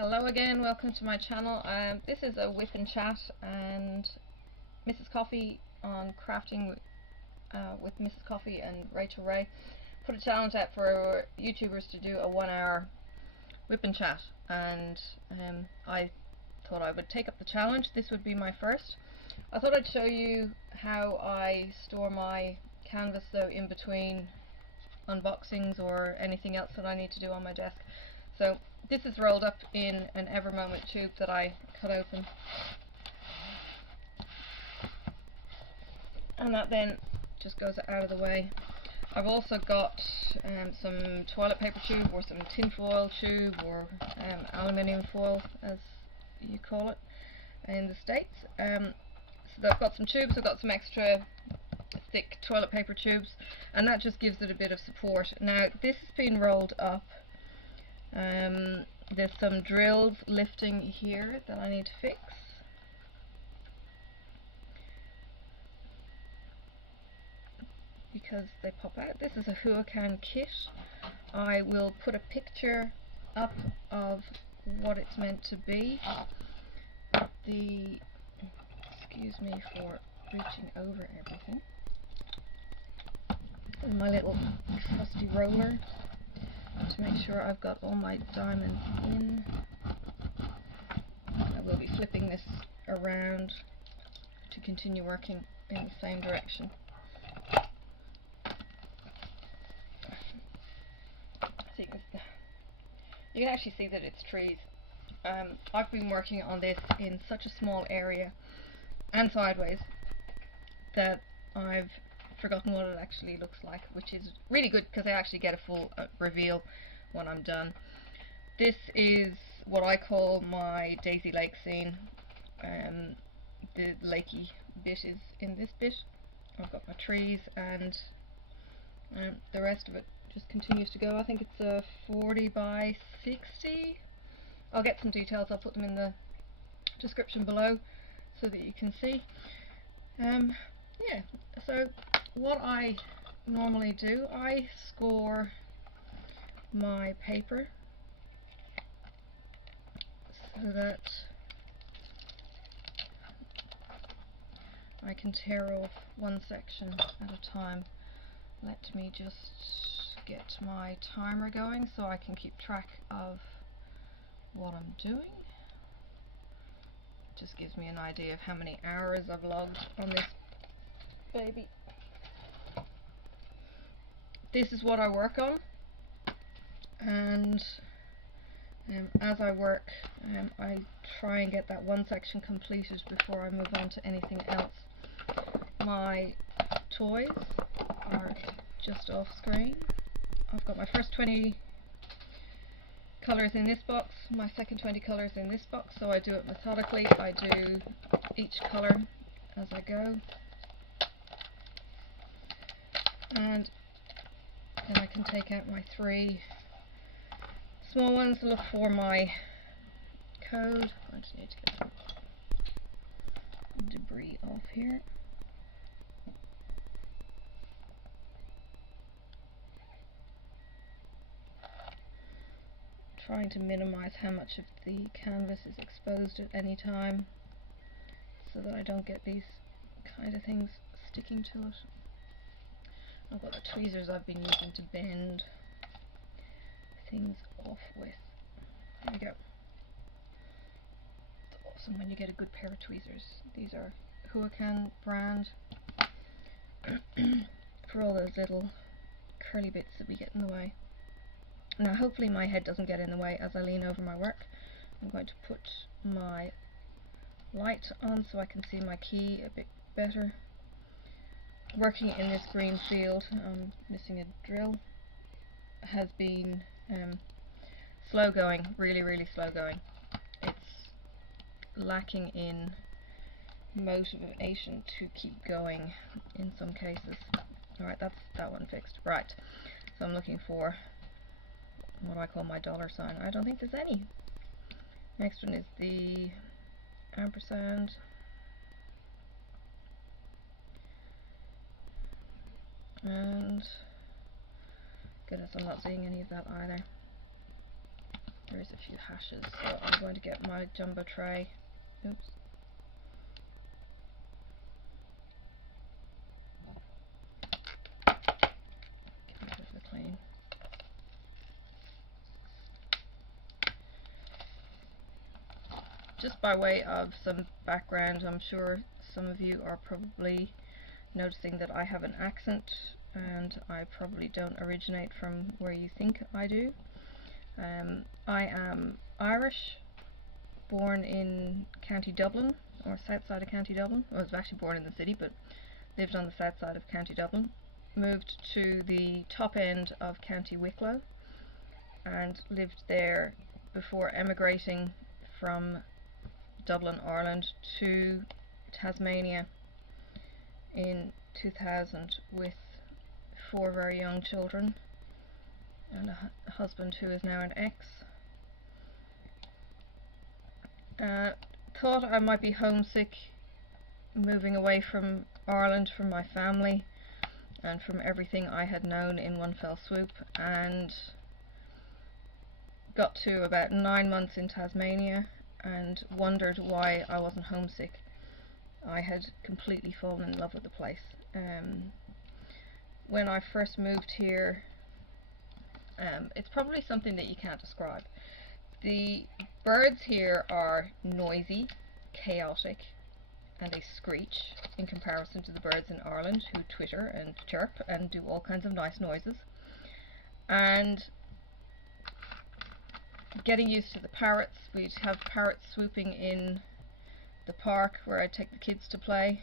Hello again, welcome to my channel. This is a WIPnChat and Mrs. Coffee on crafting with Mrs. Coffee and Rachel Ray put a challenge out for YouTubers to do a 1 hour WIPnChat, and I thought I would take up the challenge. This would be my first. I thought I'd show you how I store my canvas though in between unboxings or anything else that I need to do on my desk. So this is rolled up in an Ever Moment tube that I cut open, and that then just goes out of the way. I've also got some toilet paper tube, or some tin foil tube, or aluminium foil as you call it in the States. So I've got some tubes, I've got some extra thick toilet paper tubes, and that just gives it a bit of support. Now this has been rolled up. There's some drills lifting here that I need to fix. Because they pop out. This is a Huacan kit. I will put a picture up of what it's meant to be. Excuse me for reaching over everything. This is my little trusty roller to make sure I've got all my diamonds in. I will be flipping this around to continue working in the same direction. So you can actually see that it's trees. I've been working on this in such a small area and sideways that I've forgotten what it actually looks like, which is really good because I actually get a full reveal when I'm done. This is what I call my Daisy Lake scene. The lakey bit is in this bit. I've got my trees, and the rest of it just continues to go. I think it's a 40 by 60. I'll get some details, I'll put them in the description below so that you can see. Yeah, so what I normally do, I score my paper so that I can tear off one section at a time. Let me just get my timer going so I can keep track of what I'm doing. It just gives me an idea of how many hours I've logged on this baby. This is what I work on, and as I work, I try and get that one section completed before I move on to anything else. My toys are just off screen. I've got my first 20 colours in this box, my second 20 colours in this box, so I do it methodically. I do each colour as I go, and then I can take out my 3 small ones, look for my code. I just need to get the debris off here. Trying to minimize how much of the canvas is exposed at any time so that I don't get these kind of things sticking to it. I've got the tweezers I've been using to bend things off with. There we go. It's awesome when you get a good pair of tweezers. These are Huacan brand for all those little curly bits that we get in the way. Now hopefully my head doesn't get in the way as I lean over my work. I'm going to put my light on so I can see my key a bit better. Working in this green field, I'm missing a drill, has been slow going, really slow going. It's lacking in motivation to keep going in some cases. Alright, that's that one fixed. Right, so I'm looking for what I call my dollar sign. I don't think there's any. Next one is the ampersand. And goodness, I'm not seeing any of that either. There's a few hashes, so I'm going to get my jumbo tray. Oops. Give it a bit of a clean. Just by way of some background, I'm sure some of you are probably noticing that I have an accent, and I probably don't originate from where you think I do. I am Irish, born in County Dublin, or south side of County Dublin. I was actually born in the city, but lived on the south side of County Dublin. Moved to the top end of County Wicklow, and lived there before emigrating from Dublin, Ireland to Tasmania in 2000 with 4 very young children and a husband who is now an ex. Thought I might be homesick moving away from Ireland, from my family and from everything I had known in one fell swoop, and got to about 9 months in Tasmania and wondered why I wasn't homesick. I had completely fallen in love with the place. When I first moved here, it's probably something that you can't describe. The birds here are noisy, chaotic, and they screech in comparison to the birds in Ireland, who twitter and chirp and do all kinds of nice noises. And getting used to the parrots. We'd have parrots swooping in the park where I take the kids to play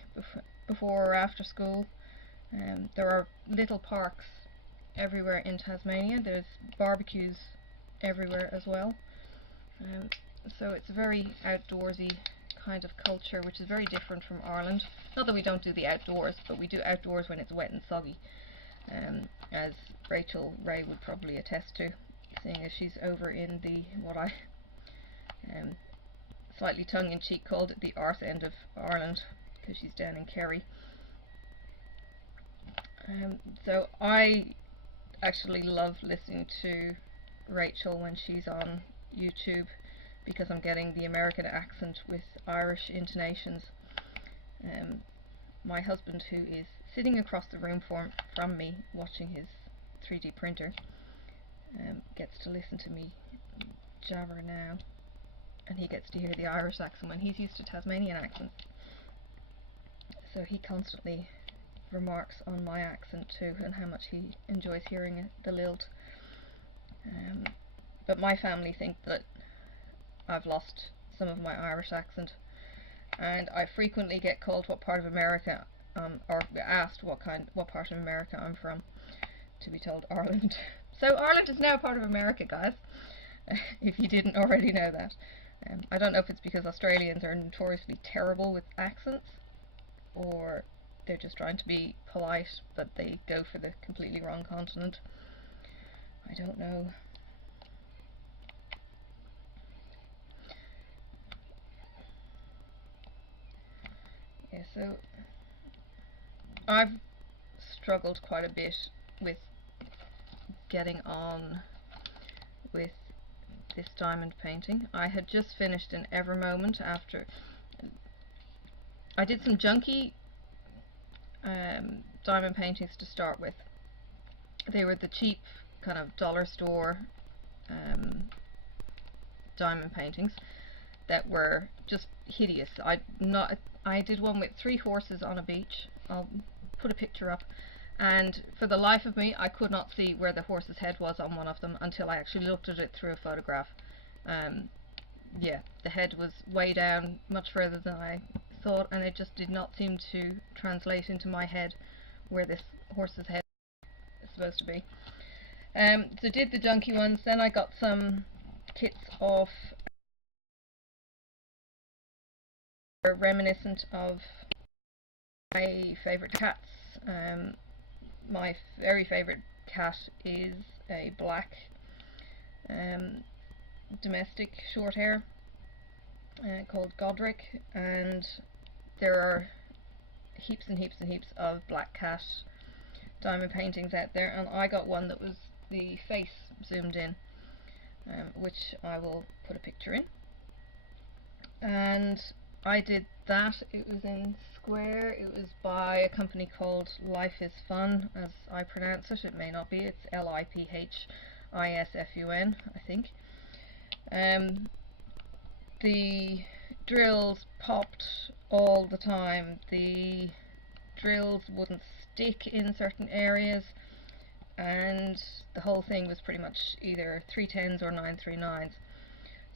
before or after school. There are little parks everywhere in Tasmania. There's barbecues everywhere as well. So it's a very outdoorsy kind of culture, which is very different from Ireland. Not that we don't do the outdoors, but we do outdoors when it's wet and soggy, as Rachel Ray would probably attest to, seeing as she's over in the, what I slightly tongue-in-cheek called it, the arse end of Ireland, because she's down in Kerry. So I actually love listening to Rachel when she's on YouTube, because I'm getting the American accent with Irish intonations. My husband, who is sitting across the room from me watching his 3D printer, gets to listen to me jabber now, and he gets to hear the Irish accent when he's used to Tasmanian accents. So he constantly remarks on my accent too, and how much he enjoys hearing the lilt. But my family think that I've lost some of my Irish accent, and I frequently get called what part of America, or asked what part of America I'm from, to be told Ireland. So Ireland is now part of America, guys, if you didn't already know that. I don't know if it's because Australians are notoriously terrible with accents, or they're just trying to be polite, but they go for the completely wrong continent. I don't know. Yeah, so I've struggled quite a bit with getting on with this diamond painting. I had just finished an Ever moment after I did some junky diamond paintings to start with. They were the cheap kind of dollar store diamond paintings that were just hideous. I did one with 3 horses on a beach. I'll put a picture up, and for the life of me I could not see where the horse's head was on one of them until I actually looked at it through a photograph. Yeah, the head was way down, much further than I thought, and it just did not seem to translate into my head where this horse's head is supposed to be. So did the junky ones, then I got some kits off reminiscent of my favourite cats. My very favourite cat is a black domestic short hair called Godric, and there are heaps and heaps and heaps of black cat diamond paintings out there, and I got one that was the face zoomed in, which I will put a picture in. And I did that. It was in square. It was by a company called Life is Fun, as I pronounce it. It may not be. It's LIPHISFUN, I think. The drills popped all the time. The drills wouldn't stick in certain areas, and the whole thing was pretty much either 310s or 939s.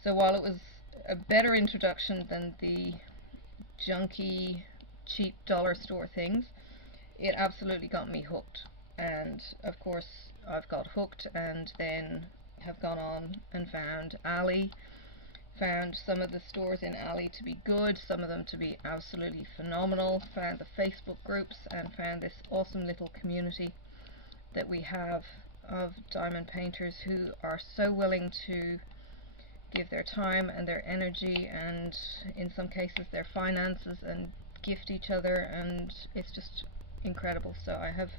So while it was a better introduction than the junky, cheap dollar store things, it absolutely got me hooked. And of course I've got hooked and then have gone on and found Ali, found some of the stores in Ali to be good, some of them to be absolutely phenomenal, found the Facebook groups, and found this awesome little community that we have of diamond painters who are so willing to give their time and their energy, and in some cases their finances, and gift each other, and it's just incredible. So I have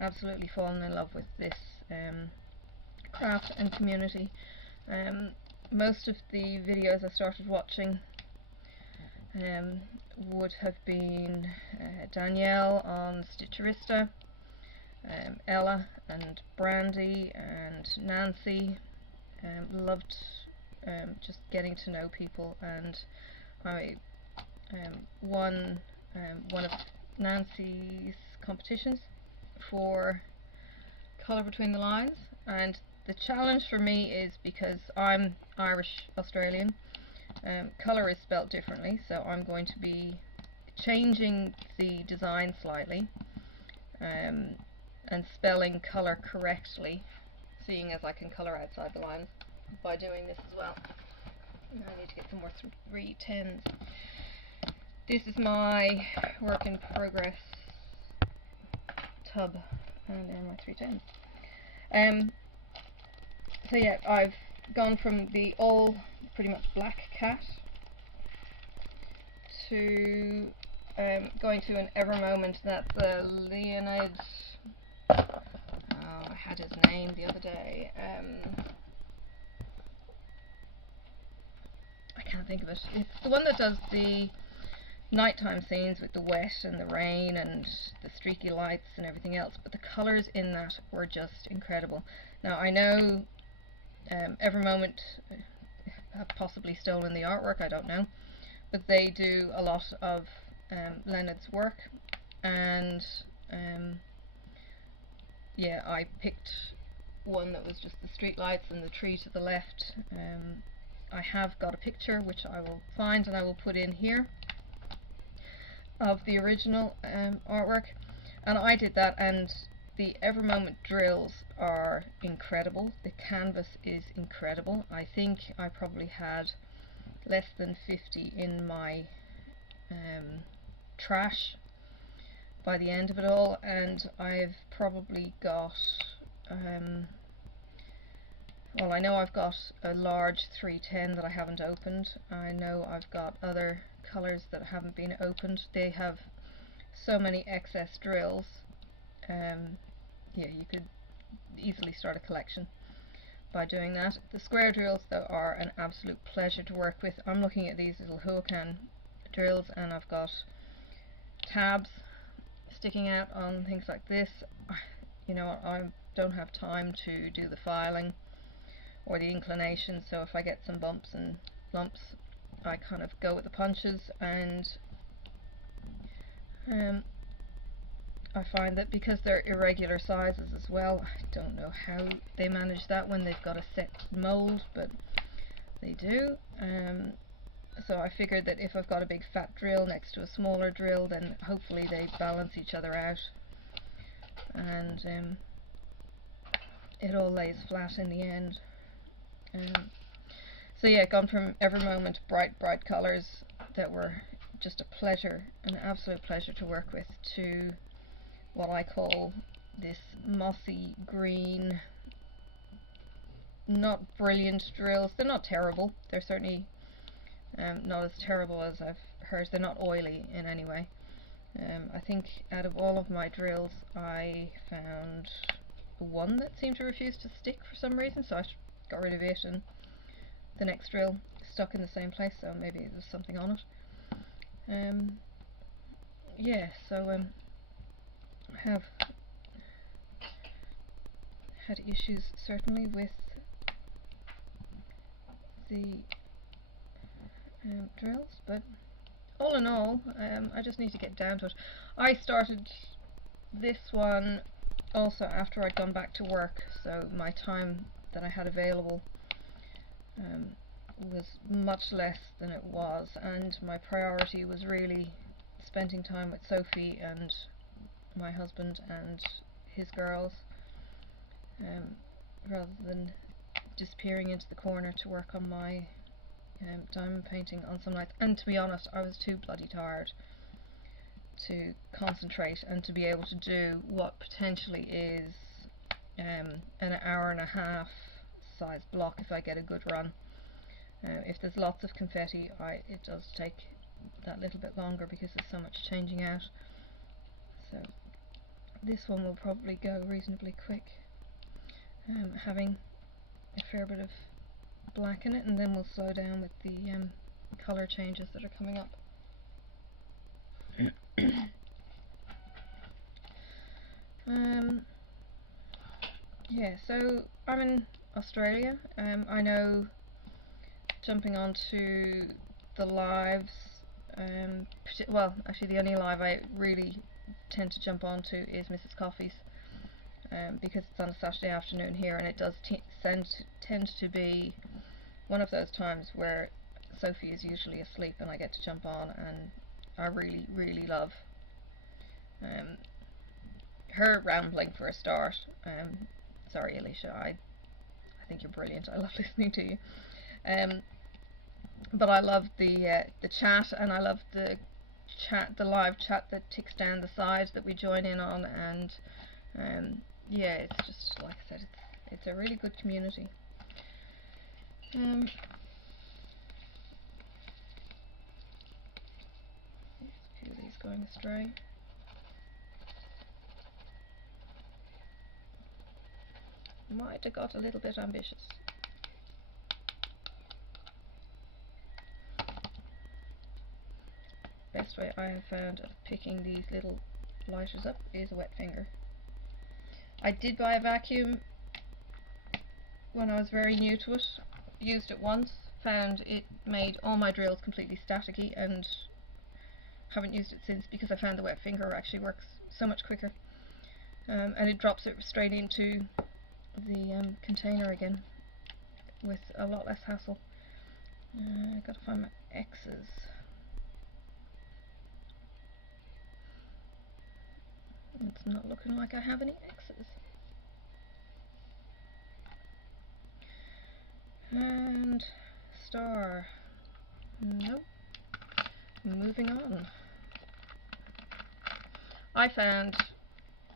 absolutely fallen in love with this craft and community. Most of the videos I started watching would have been Danielle on Stitcherista, Ella and Brandy and Nancy. Loved just getting to know people, and I won one of Nancy's competitions for Colour Between the Lines. And the challenge for me is, because I'm Irish Australian, colour is spelt differently, so I'm going to be changing the design slightly and spelling colour correctly, seeing as I can colour outside the lines by doing this as well. Now I need to get some more 310s. This is my work in progress tub, and then my 310s. So yeah, I've gone from the all pretty much black cat to going to an ever moment. That's the Leonid, I had his name the other day, I can't think of it. It's the one that does the nighttime scenes with the wet and the rain and the streaky lights and everything else, but the colours in that were just incredible. Now I know Every Moment have possibly stolen the artwork, I don't know, but they do a lot of Leonid's work, and yeah, I picked one that was just the street lights and the tree to the left. I have got a picture which I will find and I will put in here of the original artwork, and I did that. And the Every Moment drills are incredible. The canvas is incredible. I think I probably had less than 50 in my trash by the end of it all, and I've probably got well, I know I've got a large 310 that I haven't opened. I know I've got other colours that haven't been opened. They have so many excess drills. Yeah, you could easily start a collection by doing that. The square drills, though, are an absolute pleasure to work with. I'm looking at these little Huacan drills, and I've got tabs sticking out on things like this. You know, I don't have time to do the filing or the inclination, so if I get some bumps and lumps, I kind of go with the punches. And I find that because they're irregular sizes as well, I don't know how they manage that when they've got a set mold, but they do. So I figured that if I've got a big fat drill next to a smaller drill, then hopefully they balance each other out, and it all lays flat in the end. So yeah, gone from Every Moment bright colours that were just a pleasure, an absolute pleasure to work with, to what I call this mossy green, not brilliant drills. They're not terrible. They're certainly not as terrible as I've heard. They're not oily in any way. I think out of all of my drills I found one that seemed to refuse to stick for some reason, so I got rid of it, and the next drill stuck in the same place, so maybe there's something on it. Yeah, so I have had issues certainly with the drills, but all in all, I just need to get down to it. I started this one also after I'd gone back to work, so my time that I had available was much less than it was, and my priority was really spending time with Sophie and my husband and his girls, rather than disappearing into the corner to work on my diamond painting on some nights. And to be honest, I was too bloody tired to concentrate and to be able to do what potentially is an hour and a half size block if I get a good run. If there's lots of confetti, it does take that little bit longer because there's so much changing out. So this one will probably go reasonably quick, having a fair bit of black in it, and then we'll slow down with the colour changes that are coming up. Yeah, so I'm in Australia. I know jumping onto the lives, well, actually the only live I really tend to jump onto is Mrs. Coffee's, because it's on a Saturday afternoon here, and it does tend to be one of those times where Sophie is usually asleep and I get to jump on, and I really, really love her rambling for a start. Sorry, Alicia, I think you're brilliant. I love listening to you. But I love the chat, and I love the live chat that ticks down the side that we join in on, and yeah, it's just, like I said, it's a really good community. A few of these going astray. Might have got a little bit ambitious. Best way I have found of picking these little lighters up is a wet finger. I did buy a vacuum when I was very new to it, used it once, found it made all my drills completely staticky, and haven't used it since because I found the wet finger actually works so much quicker, and it drops it straight into the container again with a lot less hassle. I've got to find my X's. It's not looking like I have any X's. And star. Nope. Moving on. I found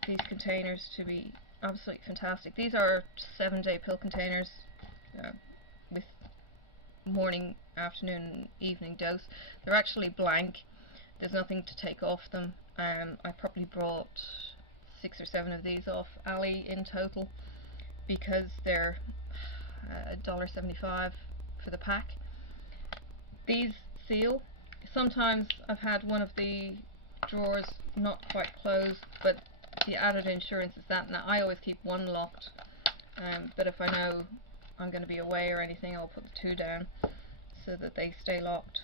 these containers to be absolutely fantastic. These are 7-day pill containers with morning, afternoon and evening dose. They're actually blank. There's nothing to take off them. I probably brought 6 or 7 of these off Ali in total, because they're $1.75 for the pack. These seal. Sometimes I've had one of the drawers not quite closed, but the added insurance is that. Now I always keep one locked, but if I know I'm going to be away or anything, I'll put the 2 down so that they stay locked.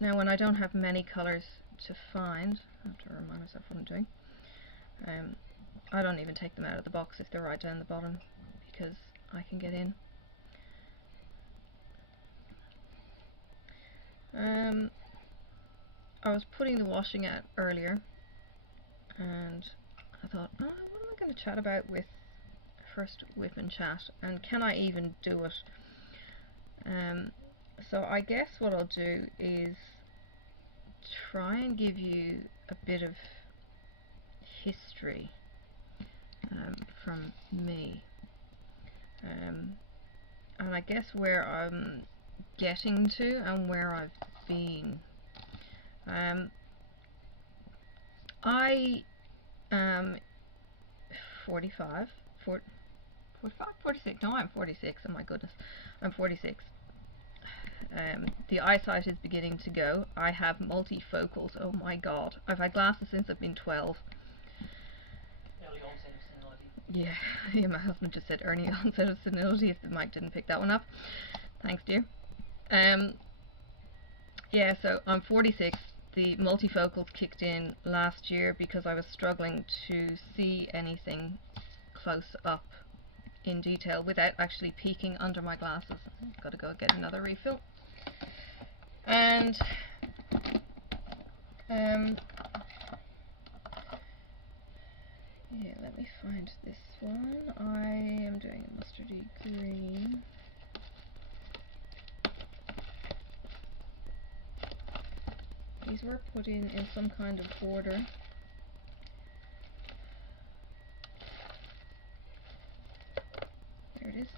Now when I don't have many colours to find, I have to remind myself what I'm doing, I don't even take them out of the box if they're right down the bottom, because I can get in. I was putting the washing out earlier, and I thought, oh, what am I going to chat about with first WIPnChat, and can I even do it? So I guess what I'll do is try and give you a bit of history from me, and I guess where I'm getting to and where I've been. I 45, 46, no, I'm 46, oh my goodness, I'm 46. The eyesight is beginning to go. I have multifocals, oh my god. I've had glasses since I've been 12. Early onset of senility. Yeah, my husband just said early onset of senility if the mic didn't pick that one up. Thanks, dear. Yeah, so I'm 46. The multifocals kicked in last year because I was struggling to see anything close up in detail without actually peeking under my glasses. Got to go get another refill. And yeah, let me find this one. I am doing a mustardy green. These were put in some kind of order. There it is.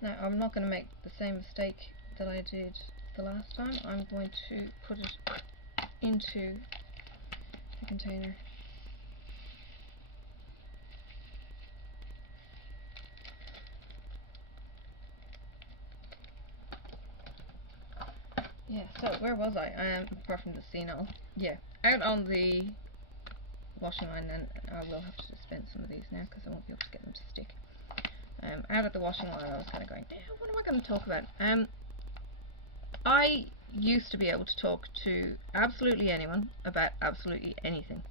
Now, I'm not going to make the same mistake that I did the last time. I'm going to put it into the container. Yeah, so where was I? Apart from the Senile. Yeah, out on the washing line, and I will have to dispense some of these now because I won't be able to get them to stick. Out at the washing line, I was kind of going, what am I going to talk about? I used to be able to talk to absolutely anyone about absolutely anything.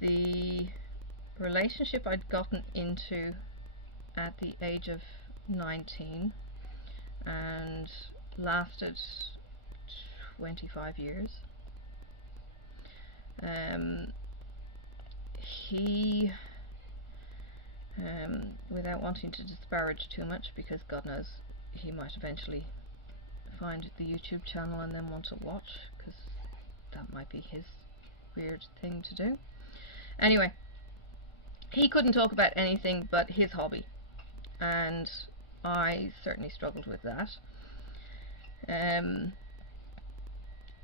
The relationship I'd gotten into at the age of 19 and lasted 25 years. He, without wanting to disparage too much, because God knows he might eventually find the YouTube channel and then want to watch, because that might be his weird thing to do. Anyway, he couldn't talk about anything but his hobby, and I certainly struggled with that.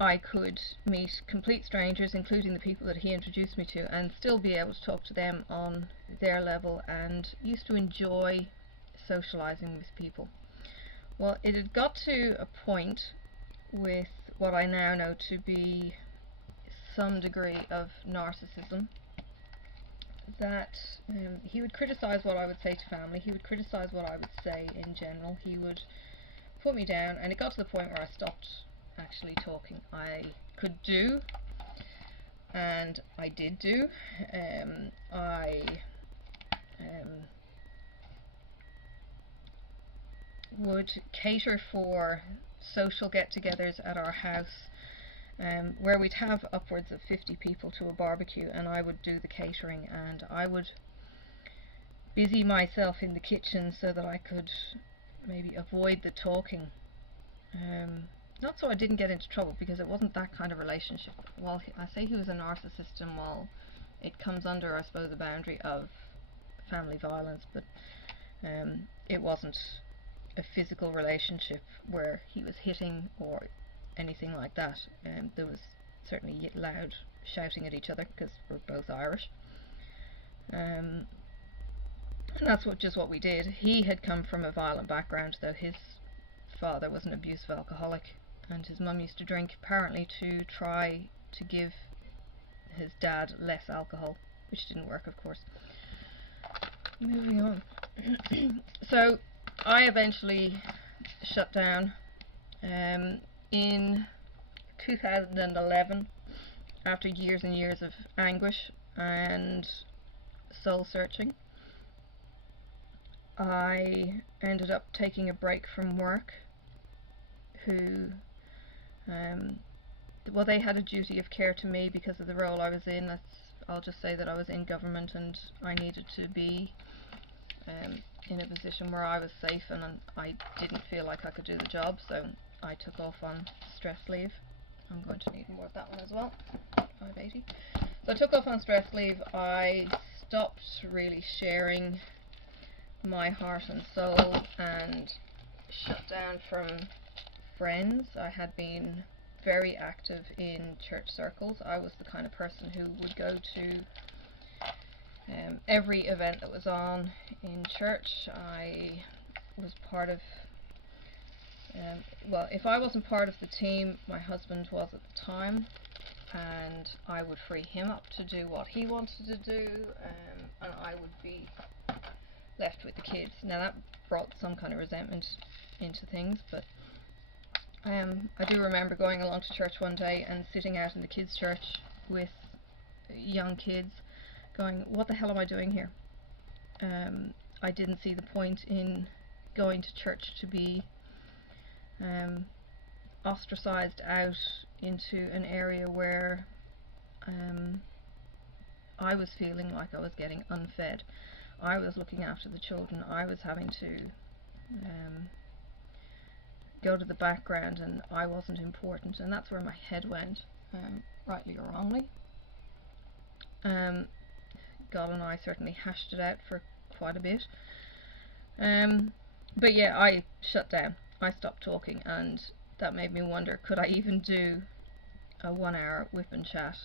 I could meet complete strangers, including the people that he introduced me to, and still be able to talk to them on their level, and used to enjoy socializing with people. Well, it had got to a point with what I now know to be some degree of narcissism that he would criticize what I would say to family, he would criticize what I would say in general, he would put me down, and it got to the point where I stopped actually talking. I could do, and I did do. I would cater for social get-togethers at our house, where we'd have upwards of 50 people to a barbecue, and I would do the catering, and I would busy myself in the kitchen so that I could maybe avoid the talking. Not so I didn't get into trouble, because it wasn't that kind of relationship. While I say he was a narcissist, and while it comes under, I suppose, the boundary of family violence, but it wasn't a physical relationship where he was hitting or anything like that. There was certainly loud shouting at each other, because we're both Irish. And that's just what we did. He had come from a violent background, though. His father was an abusive alcoholic, and his mum used to drink, apparently to try to give his dad less alcohol, which didn't work, of course. Moving on. So I eventually shut down in 2011, after years and years of anguish and soul searching. I ended up taking a break from work. Well, they had a duty of care to me because of the role I was in. I'll just say that I was in government, and I needed to be in a position where I was safe, and I didn't feel like I could do the job, so I took off on stress leave. I'm going to need more of that one as well. 580. So I took off on stress leave. I stopped really sharing my heart and soul, and shut down from friends. I had been very active in church circles. I was the kind of person who would go to every event that was on in church. I was part of, well, if I wasn't part of the team, my husband was at the time, and I would free him up to do what he wanted to do, and I would be left with the kids. Now that brought some kind of resentment into things, but I do remember going along to church one day and sitting out in the kids' church with young kids going, what the hell am I doing here? I didn't see the point in going to church to be ostracized out into an area where I was feeling like I was getting unfed. I was looking after the children. I was having to go to the background, and I wasn't important, and that's where my head went, rightly or wrongly. God and I certainly hashed it out for quite a bit, but yeah, I shut down. I stopped talking, and that made me wonder, could I even do a 1-hour WIPnChat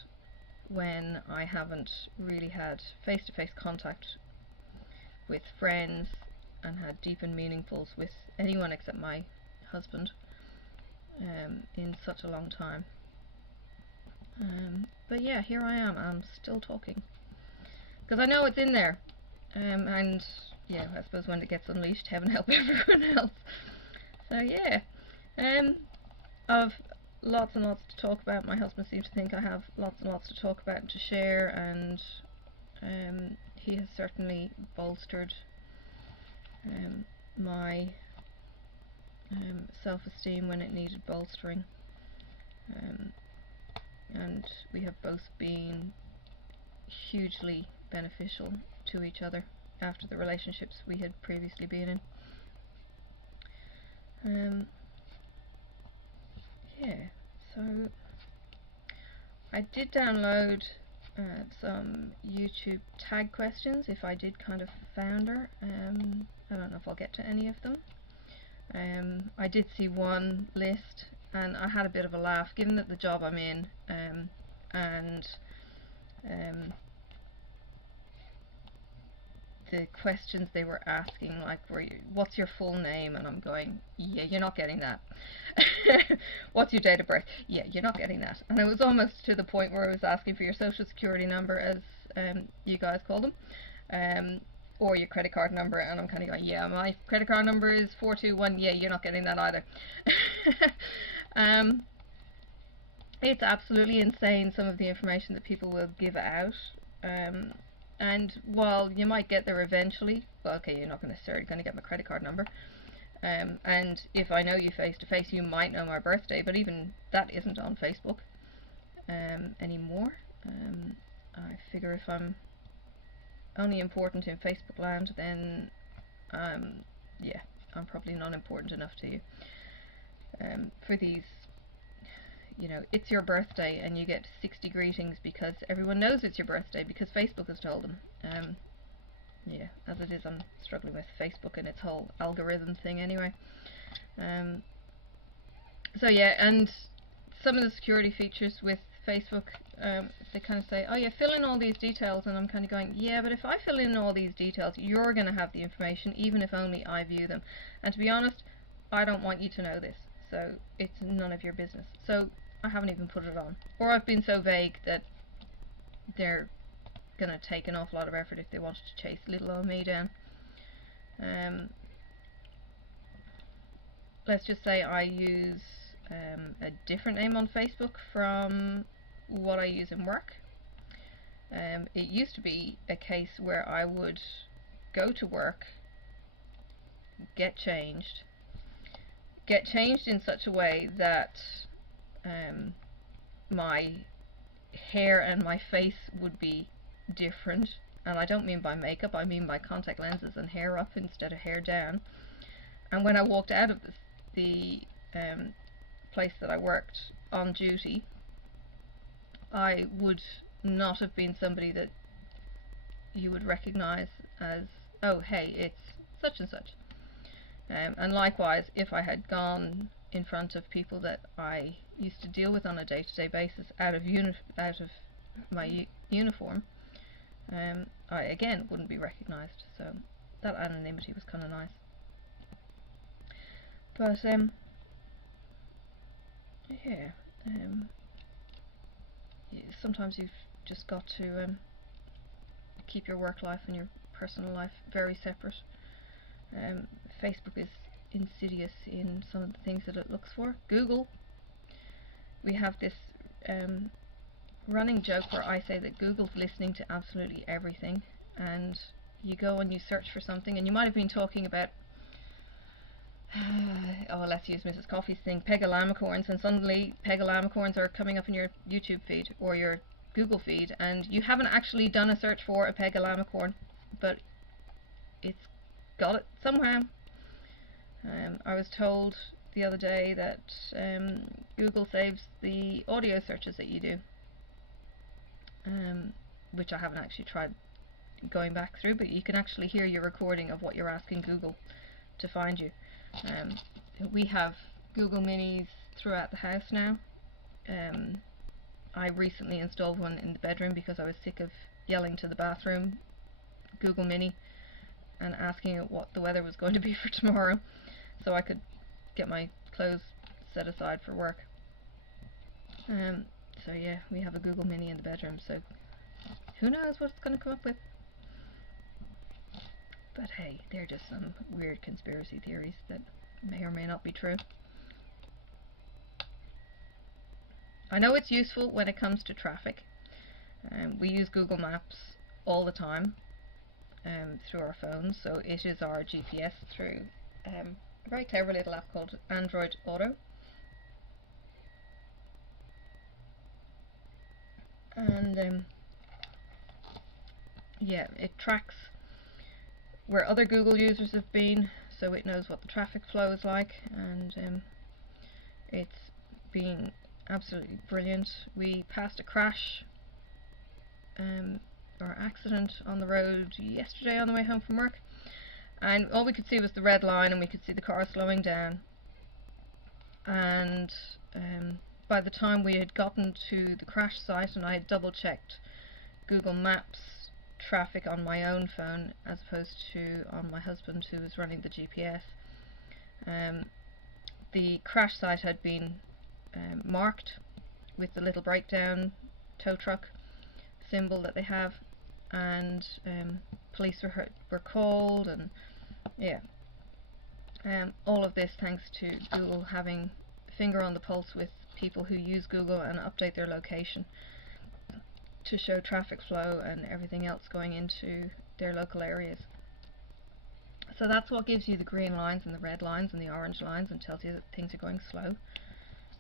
when I haven't really had face-to-face contact with friends and had deep and meaningfuls with anyone except my husband in such a long time. But yeah, here I am. I'm still talking because I know it's in there, and yeah, I suppose when it gets unleashed, heaven help everyone else. So yeah, I've lots and lots to talk about. My husband seems to think I have lots and lots to talk about and to share, and he has certainly bolstered my self-esteem when it needed bolstering, and we have both been hugely beneficial to each other after the relationships we had previously been in. Yeah, so I did download some YouTube tag questions if I did kind of founder. I don't know if I'll get to any of them. I did see one list, and I had a bit of a laugh, given that the job I'm in, and the questions they were asking, like, what's your full name? And I'm going, yeah, you're not getting that. What's your date of birth? Yeah, you're not getting that. And it was almost to the point where I was asking for your social security number, as you guys call them, or your credit card number, and I'm kind of going, yeah, my credit card number is 421, yeah, you're not getting that either. It's absolutely insane, some of the information that people will give out, and while you might get there eventually, well, okay, you're not necessarily going to get my credit card number, and if I know you face to face, you might know my birthday, but even that isn't on Facebook anymore. I figure if I'm only important in Facebook land, then yeah, I'm probably not important enough to you. For these, you know, it's your birthday and you get 60 greetings because everyone knows it's your birthday because Facebook has told them. Yeah, as it is, I'm struggling with Facebook and its whole algorithm thing anyway. So yeah, and some of the security features with Facebook, they kind of say, oh yeah, fill in all these details, and I'm kind of going, yeah, but if I fill in all these details, you're going to have the information, even if only I view them. And to be honest, I don't want you to know this, so it's none of your business. So I haven't even put it on. Or I've been so vague that they're going to take an awful lot of effort if they wanted to chase little old me down. Let's just say I use a different name on Facebook from what I use in work. It used to be a case where I would go to work, get changed in such a way that my hair and my face would be different, and I don't mean by makeup, I mean by contact lenses and hair up instead of hair down. And when I walked out of the place that I worked on duty, I would not have been somebody that you would recognize as, oh hey, it's such and such. And likewise, if I had gone in front of people that I used to deal with on a day-to-day basis out of my uniform, I again wouldn't be recognised. So that anonymity was kind of nice. But yeah, sometimes you've just got to keep your work life and your personal life very separate. Facebook is insidious in some of the things that it looks for. Google, we have this running joke where I say that Google's listening to absolutely everything, and you go and you search for something, and you might have been talking about oh, let's use Mrs. Coffee's thing, Pegalamicorns, and suddenly Pegalamicorns are coming up in your YouTube feed or your Google feed, and you haven't actually done a search for a Pegalamicorn, but it's got it somewhere. I was told the other day that Google saves the audio searches that you do, which I haven't actually tried going back through, but you can actually hear your recording of what you're asking Google to find you. We have Google Minis throughout the house now. I recently installed one in the bedroom because I was sick of yelling to the bathroom Google Mini and asking it what the weather was going to be for tomorrow, so I could get my clothes set aside for work. So yeah, we have a Google Mini in the bedroom, so who knows what it's going to come up with. But hey, they're just some weird conspiracy theories that may or may not be true. I know it's useful when it comes to traffic. We use Google Maps all the time through our phones, so it is our GPS through a very clever little app called Android Auto. And yeah, it tracks where other Google users have been, so it knows what the traffic flow is like, and it's been absolutely brilliant. We passed a crash or accident on the road yesterday on the way home from work, and all we could see was the red line, and we could see the car slowing down, and by the time we had gotten to the crash site, and I had double checked Google Maps traffic on my own phone as opposed to on my husband, who was running the GPS, the crash site had been marked with the little breakdown tow truck symbol that they have, and police were called, and yeah, all of this thanks to Google having a finger on the pulse with people who use Google and update their location to show traffic flow and everything else going into their local areas. So that's what gives you the green lines and the red lines and the orange lines, and tells you that things are going slow.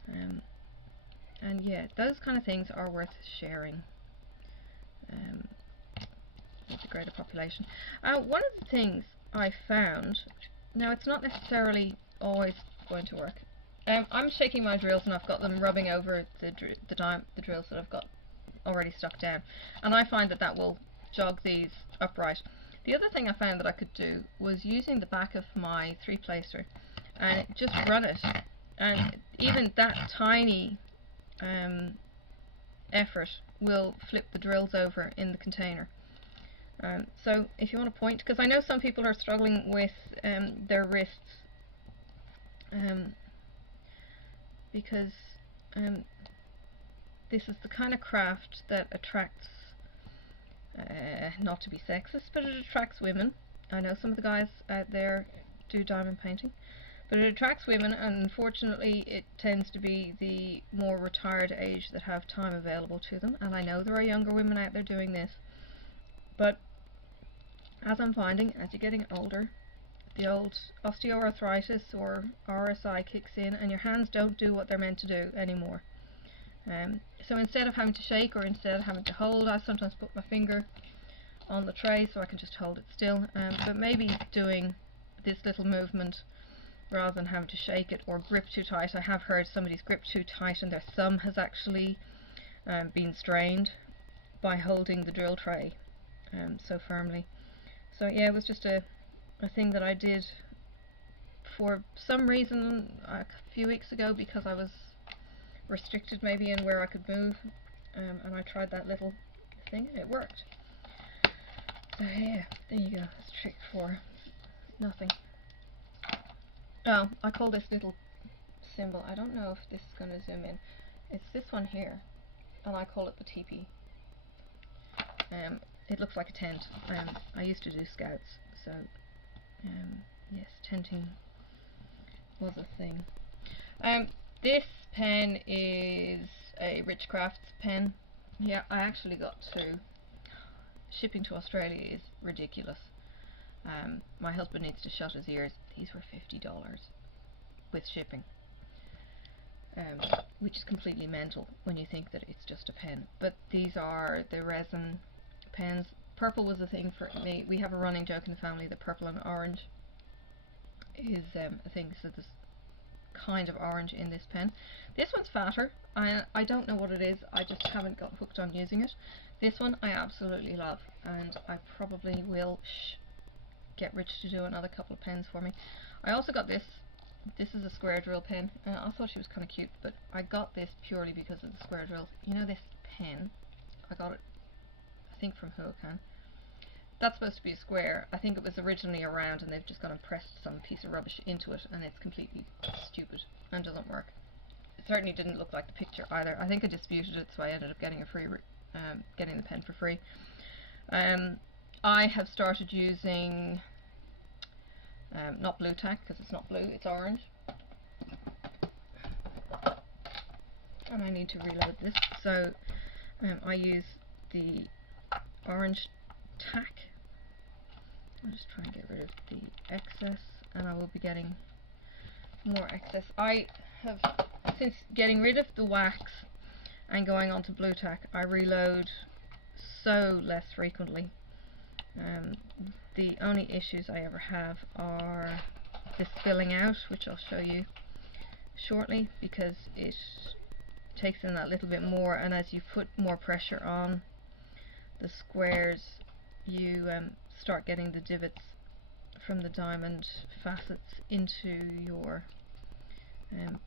And yeah, those kind of things are worth sharing with the greater population. One of the things I found, now it's not necessarily always going to work. I'm shaking my drills and I've got them rubbing over the drills that I've got already stuck down, and I find that that will jog these upright. The other thing I found that I could do was using the back of my 3-placer and just run it, and even that tiny effort will flip the drills over in the container. So if you want to point, because I know some people are struggling with their wrists, because this is the kind of craft that attracts, not to be sexist, but it attracts women. I know some of the guys out there do diamond painting, but it attracts women, and unfortunately it tends to be the more retired age that have time available to them, and I know there are younger women out there doing this, but as I'm finding, as you're getting older, the old osteoarthritis or RSI kicks in, and your hands don't do what they're meant to do anymore. So instead of having to shake, or instead of having to hold, I sometimes put my finger on the tray so I can just hold it still, but maybe doing this little movement rather than having to shake it or grip too tight. I have heard somebody's gripped too tight and their thumb has actually been strained by holding the drill tray so firmly. So yeah, it was just a thing that I did for some reason a few weeks ago, because I was restricted maybe in where I could move, and I tried that little thing and it worked. So yeah, there you go, that's trick 4. Nothing. Oh, I call this little symbol, I don't know if this is going to zoom in, it's this one here, and I call it the teepee. It looks like a tent. I used to do scouts, so yes, tenting was a thing. This pen is a Rich Crafts pen. Yeah, I actually got 2. Shipping to Australia is ridiculous. My husband needs to shut his ears. These were $50 with shipping, which is completely mental when you think that it's just a pen. But these are the resin pens. Purple was a thing for me. We have a running joke in the family that purple and orange is a thing, so there's kind of orange in this pen. This one's fatter. I don't know what it is, I just haven't got hooked on using it. This one I absolutely love, and I probably will get Rich to do another couple of pens for me. I also got this. This is a square drill pen, and I thought she was kind of cute, but I got this purely because of the square drills. You know this pen? I got it, I think, from Huracan. That's supposed to be a square. I think it was originally a round, and they've just gone and pressed some piece of rubbish into it, and it's completely stupid and doesn't work. It certainly didn't look like the picture either. I think I disputed it, so I ended up getting a free, getting the pen for free. I have started using not blue tack, because it's not blue, it's orange. And I need to reload this, so I use the orange tack. I'll just try and get rid of the excess, and I will be getting more excess. I have, since getting rid of the wax and going on to blue tack, I reload so less frequently. The only issues I ever have are the spilling out, which I'll show you shortly, because it takes in that little bit more, and as you put more pressure on the squares, you start getting the divots from the diamond facets into your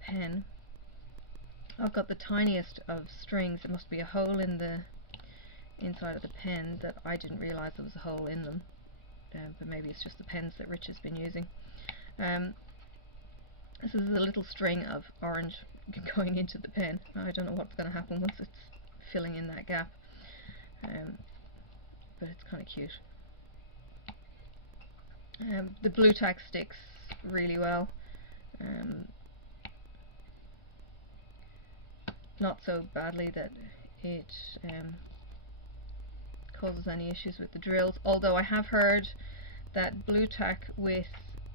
pen. I've got the tiniest of strings. There must be a hole in the inside of the pen that I didn't realise there was a hole in them, but maybe it's just the pens that Rich has been using. This is a little string of orange going into the pen. I don't know what's going to happen once it's filling in that gap, but it's kind of cute. The blue tack sticks really well. Not so badly that it causes any issues with the drills, although I have heard that blue tack with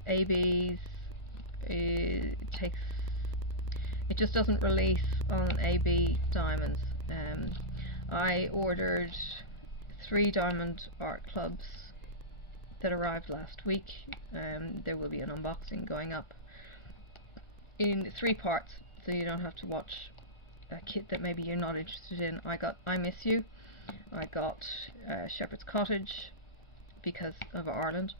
ABs it just doesn't release on AB diamonds. I ordered 3 diamond art clubs that arrived last week. There will be an unboxing going up in 3 parts, so you don't have to watch a kit that maybe you're not interested in. I got I Miss You, I got Shepherd's Cottage because of Ireland.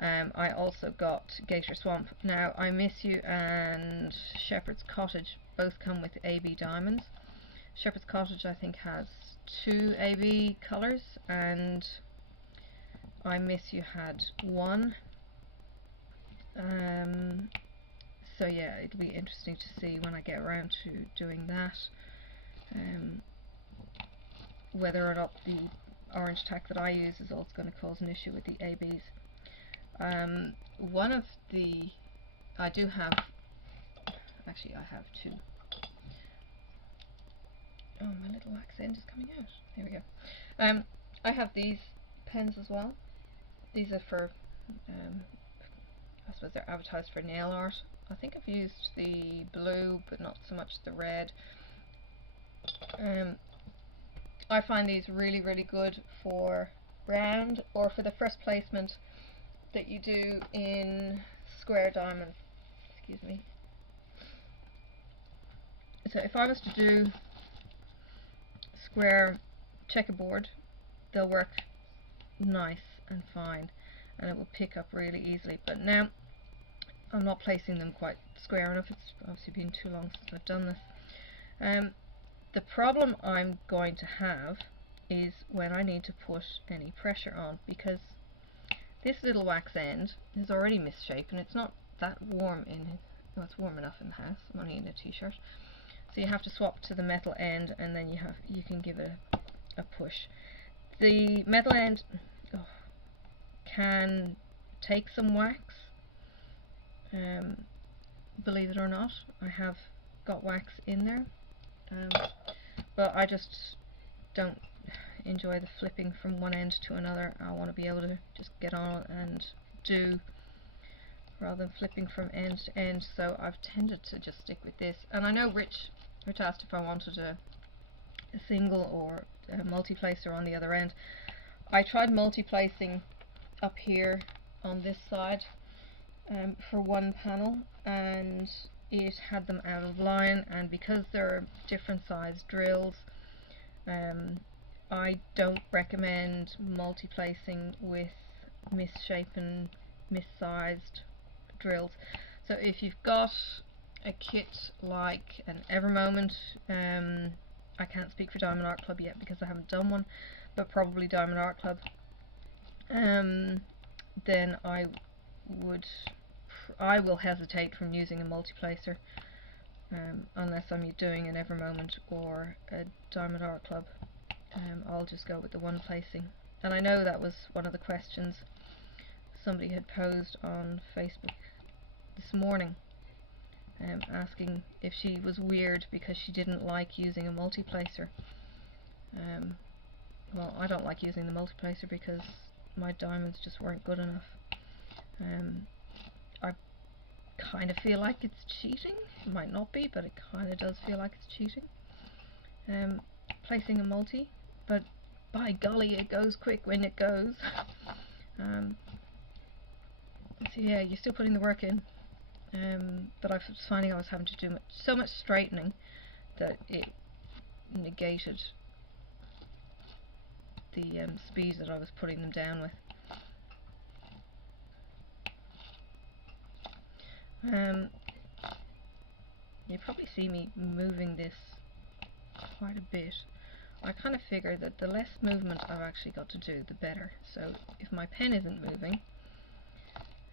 I also got Gator Swamp. Now I Miss You and Shepherd's Cottage both come with AB diamonds. Shepherd's Cottage I think has 2 AB colours, and I Miss You had 1. So yeah, it'll be interesting to see when I get around to doing that, whether or not the orange tack that I use is also going to cause an issue with the ABs. One of the, I do have, actually I have 2. Oh, my little wax end is coming out. There we go. I have these pens as well. These are for, I suppose they're advertised for nail art. I think I've used the blue, but not so much the red. I find these really, really good for round, or for the first placement that you do in square diamonds. Excuse me. So if I was to do square checkerboard, they'll work nice and fine, and it will pick up really easily. But now I'm not placing them quite square enough. It's obviously been too long since I've done this. The problem I'm going to have is when I need to put any pressure on, because this little wax end is already misshapen. It's not that warm in, well, it's warm enough in the house. I'm only in a t-shirt. So you have to swap to the metal end, and then you can give it a push. The metal end can take some wax. Believe it or not, I have got wax in there, but I just don't enjoy the flipping from one end to another. I want to be able to just get on and do, rather than flipping from end to end, so I've tended to just stick with this. And I know Rich asked if I wanted a single or a multi-placer on the other end. I tried multi-placing up here on this side for one panel, and it had them out of line, and because they're different size drills, I don't recommend multi-placing with misshapen, missized drills. So if you've got a kit like an Evermoment, I can't speak for Diamond Art Club yet because I haven't done one, but probably Diamond Art Club, then I will hesitate from using a multi-placer unless I'm doing an Evermoment or a Diamond Art Club. I'll just go with the one placing. And I know that was one of the questions somebody had posed on Facebook this morning, asking if she was weird because she didn't like using a multi-placer. Well, I don't like using the multi-placer because my diamonds just weren't good enough. I kind of feel like it's cheating. It might not be, but it kind of does feel like it's cheating. Placing a multi, but by golly, it goes quick when it goes. So yeah, you're still putting the work in, but I was finding I was having to do so much straightening that it negated the speed that I was putting them down with. You probably see me moving this quite a bit. I kind of figure that the less movement I've actually got to do, the better. So if my pen isn't moving,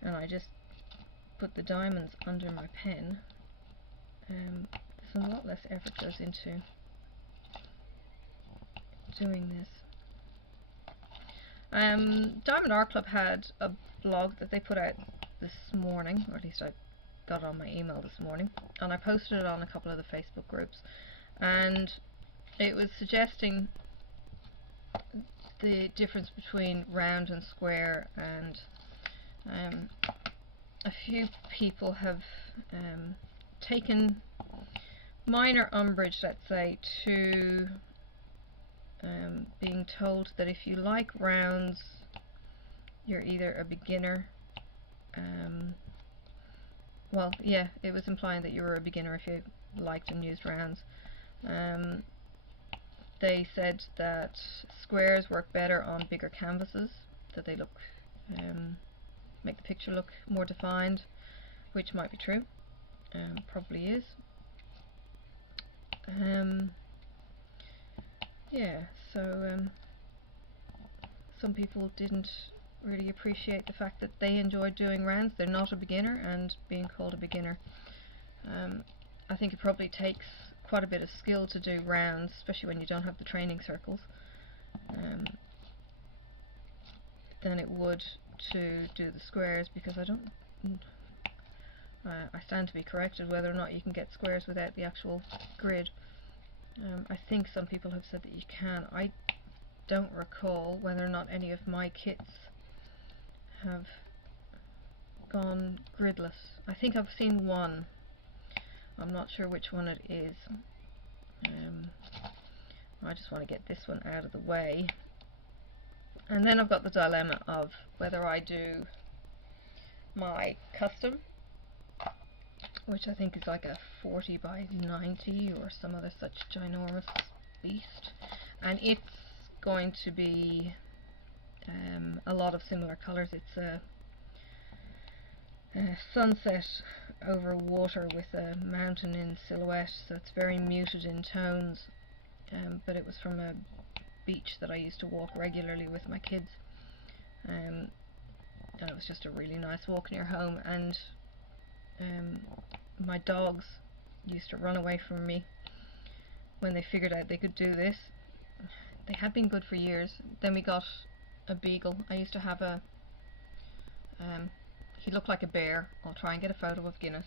and I just put the diamonds under my pen, there's a lot less effort goes into doing this. Diamond Art Club had a blog that they put out this morning, or at least I got it on my email this morning, and I posted it on a couple of the Facebook groups, and it was suggesting the difference between round and square, and a few people have taken minor umbrage, let's say, to being told that if you like rounds, you're either a beginner. Well, yeah, it was implying that you were a beginner if you liked and used rounds. They said that squares work better on bigger canvases, that they look, make the picture look more defined, which might be true, probably is. Yeah, so some people didn't really appreciate the fact that they enjoyed doing rounds. They're not a beginner, and being called a beginner. I think it probably takes quite a bit of skill to do rounds, especially when you don't have the training circles, than it would to do the squares, because I don't I stand to be corrected whether or not you can get squares without the actual grid. I think some people have said that you can. I don't recall whether or not any of my kits have gone gridless. I think I've seen one. I'm not sure which one it is. I just want to get this one out of the way. And then I've got the dilemma of whether I do my custom, which I think is like a 40 by 90 or some other such ginormous beast, and it's going to be a lot of similar colours. It's sunset over water with a mountain in silhouette, so it's very muted in tones, but it was from a beach that I used to walk regularly with my kids, and it was just a really nice walk near home. And my dogs used to run away from me when they figured out they could do this. They had been good for years. Then we got a beagle. I used to have a he looked like a bear. I'll try and get a photo of Guinness.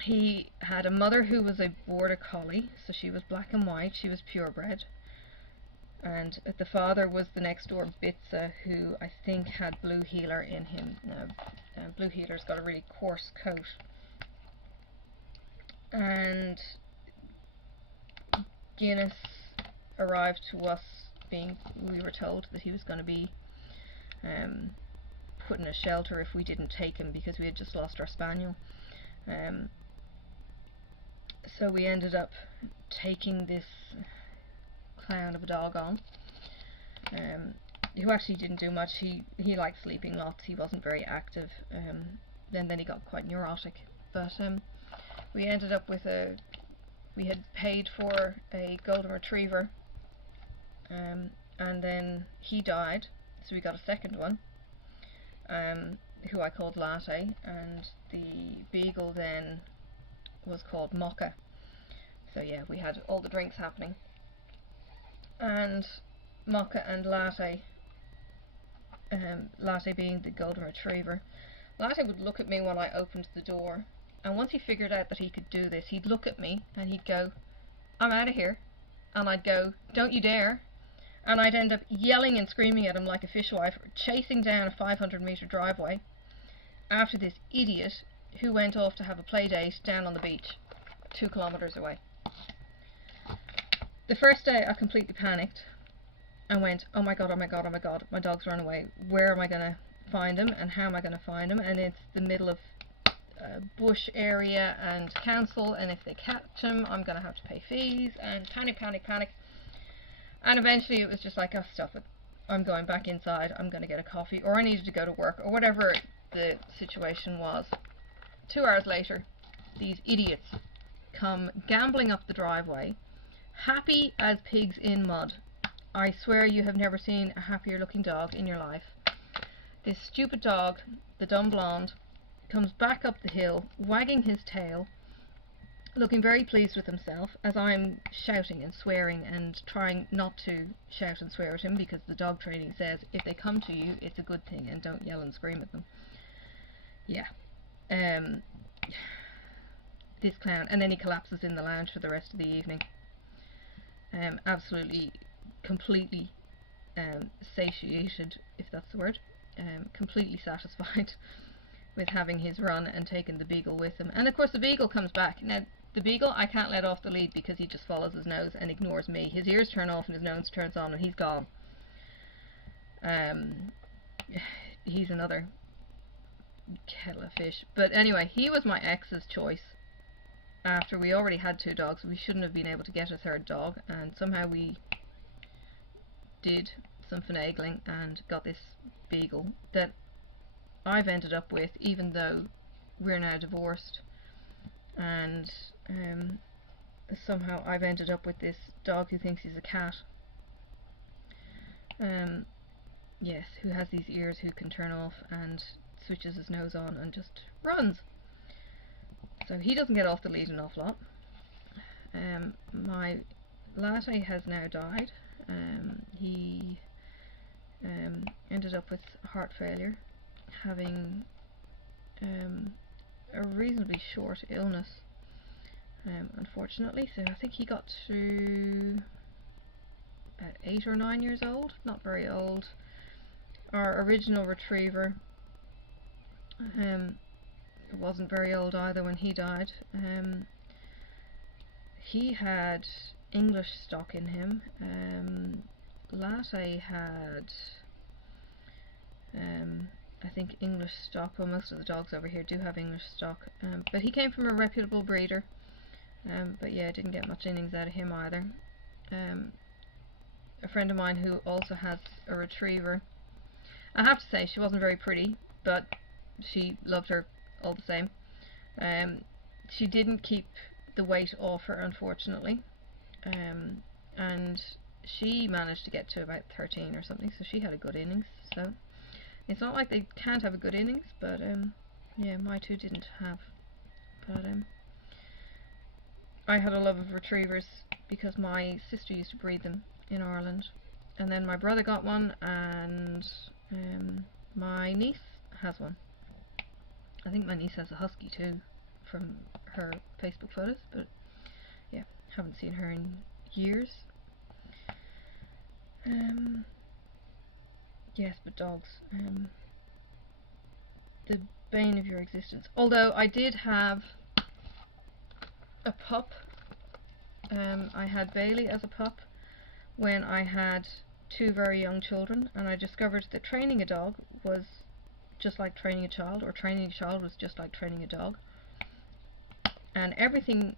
He had a mother who was a border collie, so she was black and white, she was purebred, and the father was the next door Bitsa, who I think had blue heeler in him. Now, blue heeler's got a really coarse coat, and Guinness arrived to us we were told that he was going to be put in a shelter if we didn't take him, because we had just lost our spaniel. So we ended up taking this clown of a dog on, who actually didn't do much. He liked sleeping lots, he wasn't very active, and then he got quite neurotic. But we ended up with we had paid for a golden retriever, and then he died, so we got a second one, who I called Latte, and the beagle then was called Mocha. So yeah, we had all the drinks happening, and Mocha and Latte, Latte being the golden retriever, Latte would look at me when I opened the door, and once he figured out that he could do this, he'd look at me and he'd go, "I'm out of here," and I'd go, "Don't you dare," and I'd end up yelling and screaming at him like a fishwife, chasing down a 500-metre driveway after this idiot who went off to have a play date down on the beach 2 kilometres away. The first day I completely panicked and went, oh my god, oh my god, oh my god, my dog's run away. Where am I going to find him, and how am I going to find him? And it's the middle of bush area and council, and if they catch him I'm going to have to pay fees, and panic, panic, panic. And eventually it was just like, oh, stop it, I'm going back inside, I'm going to get a coffee, or I needed to go to work, or whatever the situation was. 2 hours later, these idiots come gambling up the driveway, happy as pigs in mud. I swear you have never seen a happier looking dog in your life. This stupid dog, the dumb blonde, comes back up the hill, wagging his tail, looking very pleased with himself, as I'm shouting and swearing and trying not to shout and swear at him, because the dog training says if they come to you it's a good thing and don't yell and scream at them. Yeah. This clown, and then he collapses in the lounge for the rest of the evening. Absolutely, completely satiated, if that's the word, completely satisfied with having his run and taking the beagle with him. And of course the beagle comes back. Now the beagle I can't let off the lead because he just follows his nose and ignores me. His ears turn off and his nose turns on and he's gone. He's another kettle of fish. But anyway, he was my ex's choice. After we already had 2 dogs, we shouldn't have been able to get a 3rd dog, and somehow we did some finagling and got this beagle that I've ended up with, even though we're now divorced, and somehow I've ended up with this dog who thinks he's a cat. Yes, who has these ears, who can turn off and switches his nose on and just runs. So he doesn't get off the lead an awful lot. My Latte has now died. He ended up with heart failure, having a reasonably short illness, unfortunately. So I think he got to about 8 or 9 years old, not very old. Our original retriever wasn't very old either when he died. He had English stock in him. Latte had I think English stock. Well, most of the dogs over here do have English stock, but he came from a reputable breeder. But yeah, I didn't get much innings out of him either. A friend of mine who also has a retriever, I have to say she wasn't very pretty. but she loved her all the same. She didn't keep the weight off her, unfortunately, and she managed to get to about 13 or something, so she had a good innings. So it's not like they can't have a good innings, but yeah, my two didn't have. But I had a love of retrievers because my sister used to breed them in Ireland, and then my brother got one, and my niece has one. I think my niece has a husky too, from her Facebook photos, but yeah, haven't seen her in years. Yes, but dogs, the bane of your existence. Although I did have a pup. I had Bailey as a pup when I had two very young children, and I discovered that training a dog was just like training a child, or training a child was just like training a dog, and everything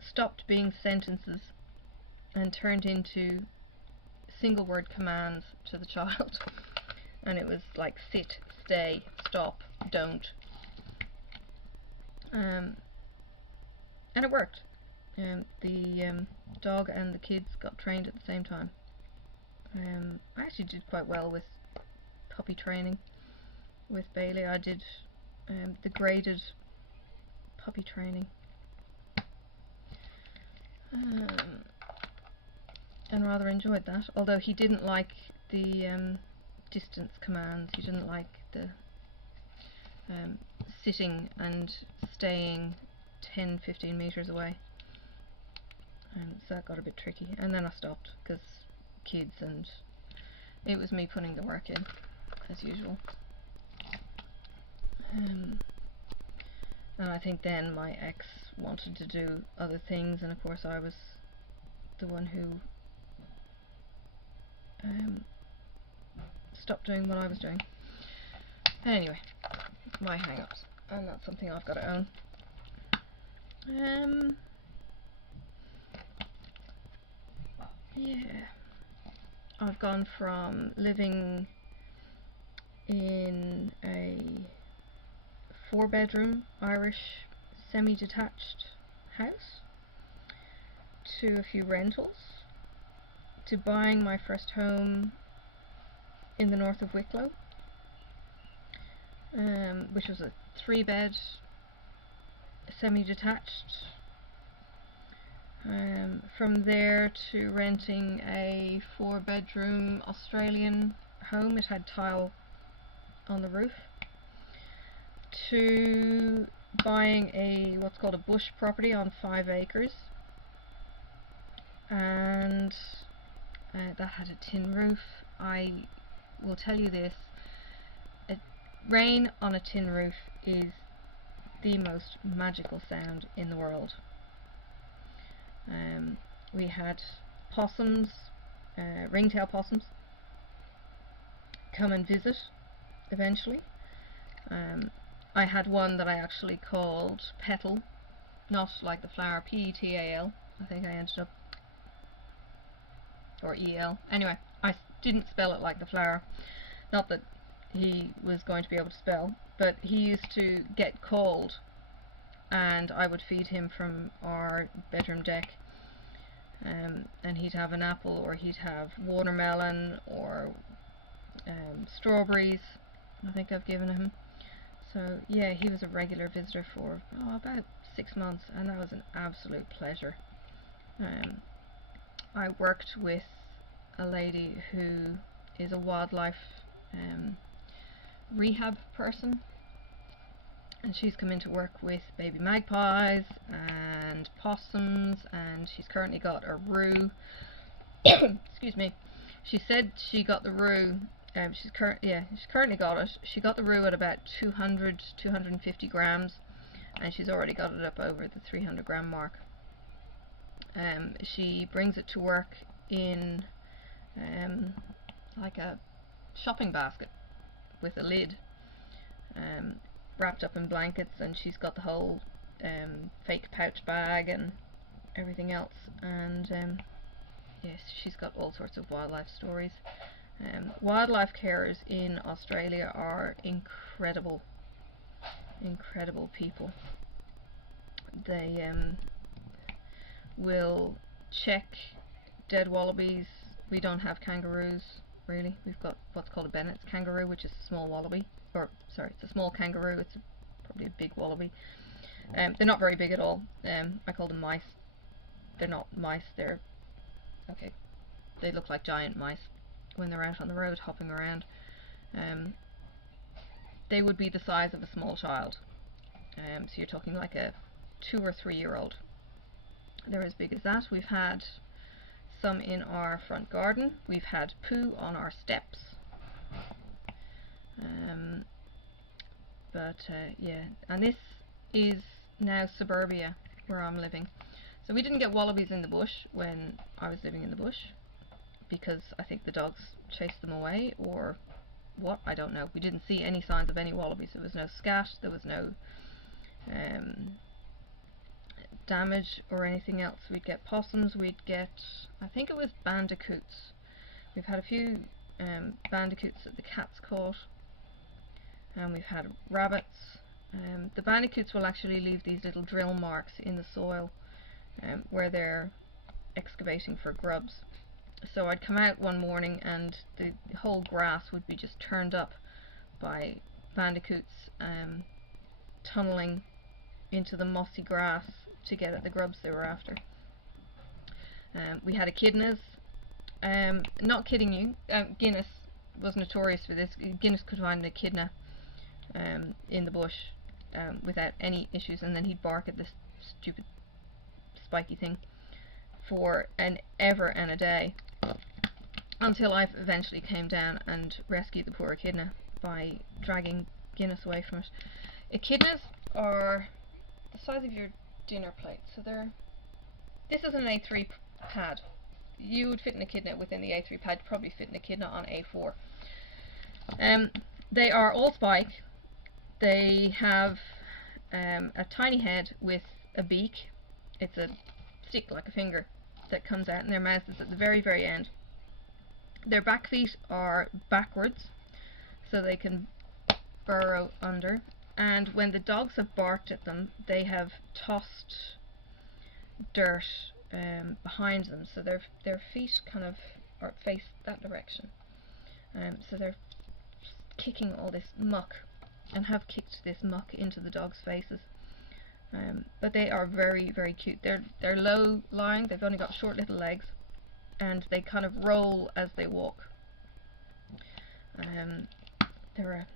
stopped being sentences and turned into single word commands to the child. And it was like sit, stay, stop, don't, and it worked. The dog and the kids got trained at the same time. I actually did quite well with puppy training with Bailey. I did the graded puppy training, and rather enjoyed that, although he didn't like the distance commands. He didn't like the sitting and staying 10-15 meters away, so that got a bit tricky, and then I stopped because kids, and it was me putting the work in as usual. And I think then my ex wanted to do other things, and of course I was the one who stopped doing what I was doing. Anyway, my hang-ups, and that's something I've got to own. Yeah, I've gone from living in a 4-bedroom Irish semi-detached house to a few rentals to buying my first home in the north of Wicklow, which was a 3-bed semi-detached. From there to renting a 4-bedroom Australian home. It had tile on the roof. To buying a what's called a bush property on 5 acres, and that had a tin roof. I will tell you this, rain on a tin roof is the most magical sound in the world. We had possums, ringtail possums, come and visit eventually. I had one that I actually called Petal, not like the flower, P-E-T-A-L. I think I ended up, or E-L. Anyway, I didn't spell it like the flower. Not that he was going to be able to spell, but he used to get cold, and I would feed him from our bedroom deck. And he'd have an apple, or he'd have watermelon, or strawberries, I think I've given him. So yeah, he was a regular visitor for about 6 months, and that was an absolute pleasure. I worked with a lady who is a wildlife rehab person, and she's come in to work with baby magpies and possums, and she's currently got a roo. Excuse me. She said she got the roo. She's currently got it. She got the roo at about 200-250 grams, and she's already got it up over the 300 gram mark. She brings it to work in like a shopping basket with a lid, wrapped up in blankets, and she's got the whole fake pouch bag and everything else, and yes, she's got all sorts of wildlife stories, Wildlife carers in Australia are incredible people. They will check dead wallabies. We don't have kangaroos, really. We've got what's called a Bennett's kangaroo, which is a small wallaby. Or, sorry, it's a small kangaroo. It's probably a big wallaby. They're not very big at all. I call them mice. They're not mice. They're okay. They look like giant mice when they're out on the road hopping around. They would be the size of a small child. So you're talking like a 2 or 3 year old. They're as big as that. We've had some in our front garden. We've had poo on our steps. Yeah, and this is now suburbia where I'm living. So we didn't get wallabies in the bush when I was living in the bush, because I think the dogs chased them away, or what, I don't know. We didn't see any signs of any wallabies. There was no scat, there was no damage or anything else. We'd get possums, we'd get, I think it was bandicoots. We've had a few bandicoots that the cats caught, and we've had rabbits. The bandicoots will actually leave these little drill marks in the soil where they're excavating for grubs. So I'd come out one morning and the whole grass would be just turned up by bandicoots tunneling into the mossy grass to get at the grubs they were after. We had echidnas. Not kidding you, Guinness was notorious for this. Guinness could find an echidna in the bush without any issues, and then he'd bark at this stupid spiky thing for an ever and a day, until I eventually came down and rescued the poor echidna by dragging Guinness away from it. Echidnas are the size of your dinner plate, so this is an A3 pad. You would fit an echidna within the A3 pad, probably fit an echidna on A4. They are all spike. They have a tiny head with a beak. It's a stick like a finger that comes out, and their mouth is at the very, very end. Their back feet are backwards, so they can burrow under, and when the dogs have barked at them, they have tossed dirt behind them, so their feet kind of face that direction. So they're kicking all this muck, and have kicked this muck into the dogs' faces. But they are very, very cute. They're low lying. They've only got short little legs, and they kind of roll as they walk. They're a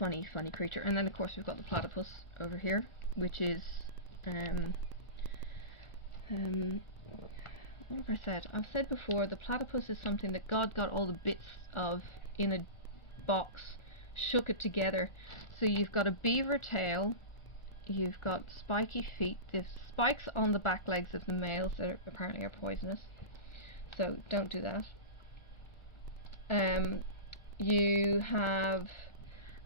funny creature. And then of course we've got the platypus over here, which is what have I said? I've said before, the platypus is something that God got all the bits of in a box, shook it together. So you've got a beaver tail, you've got spiky feet. There's spikes on the back legs of the males that apparently are poisonous, so don't do that. You have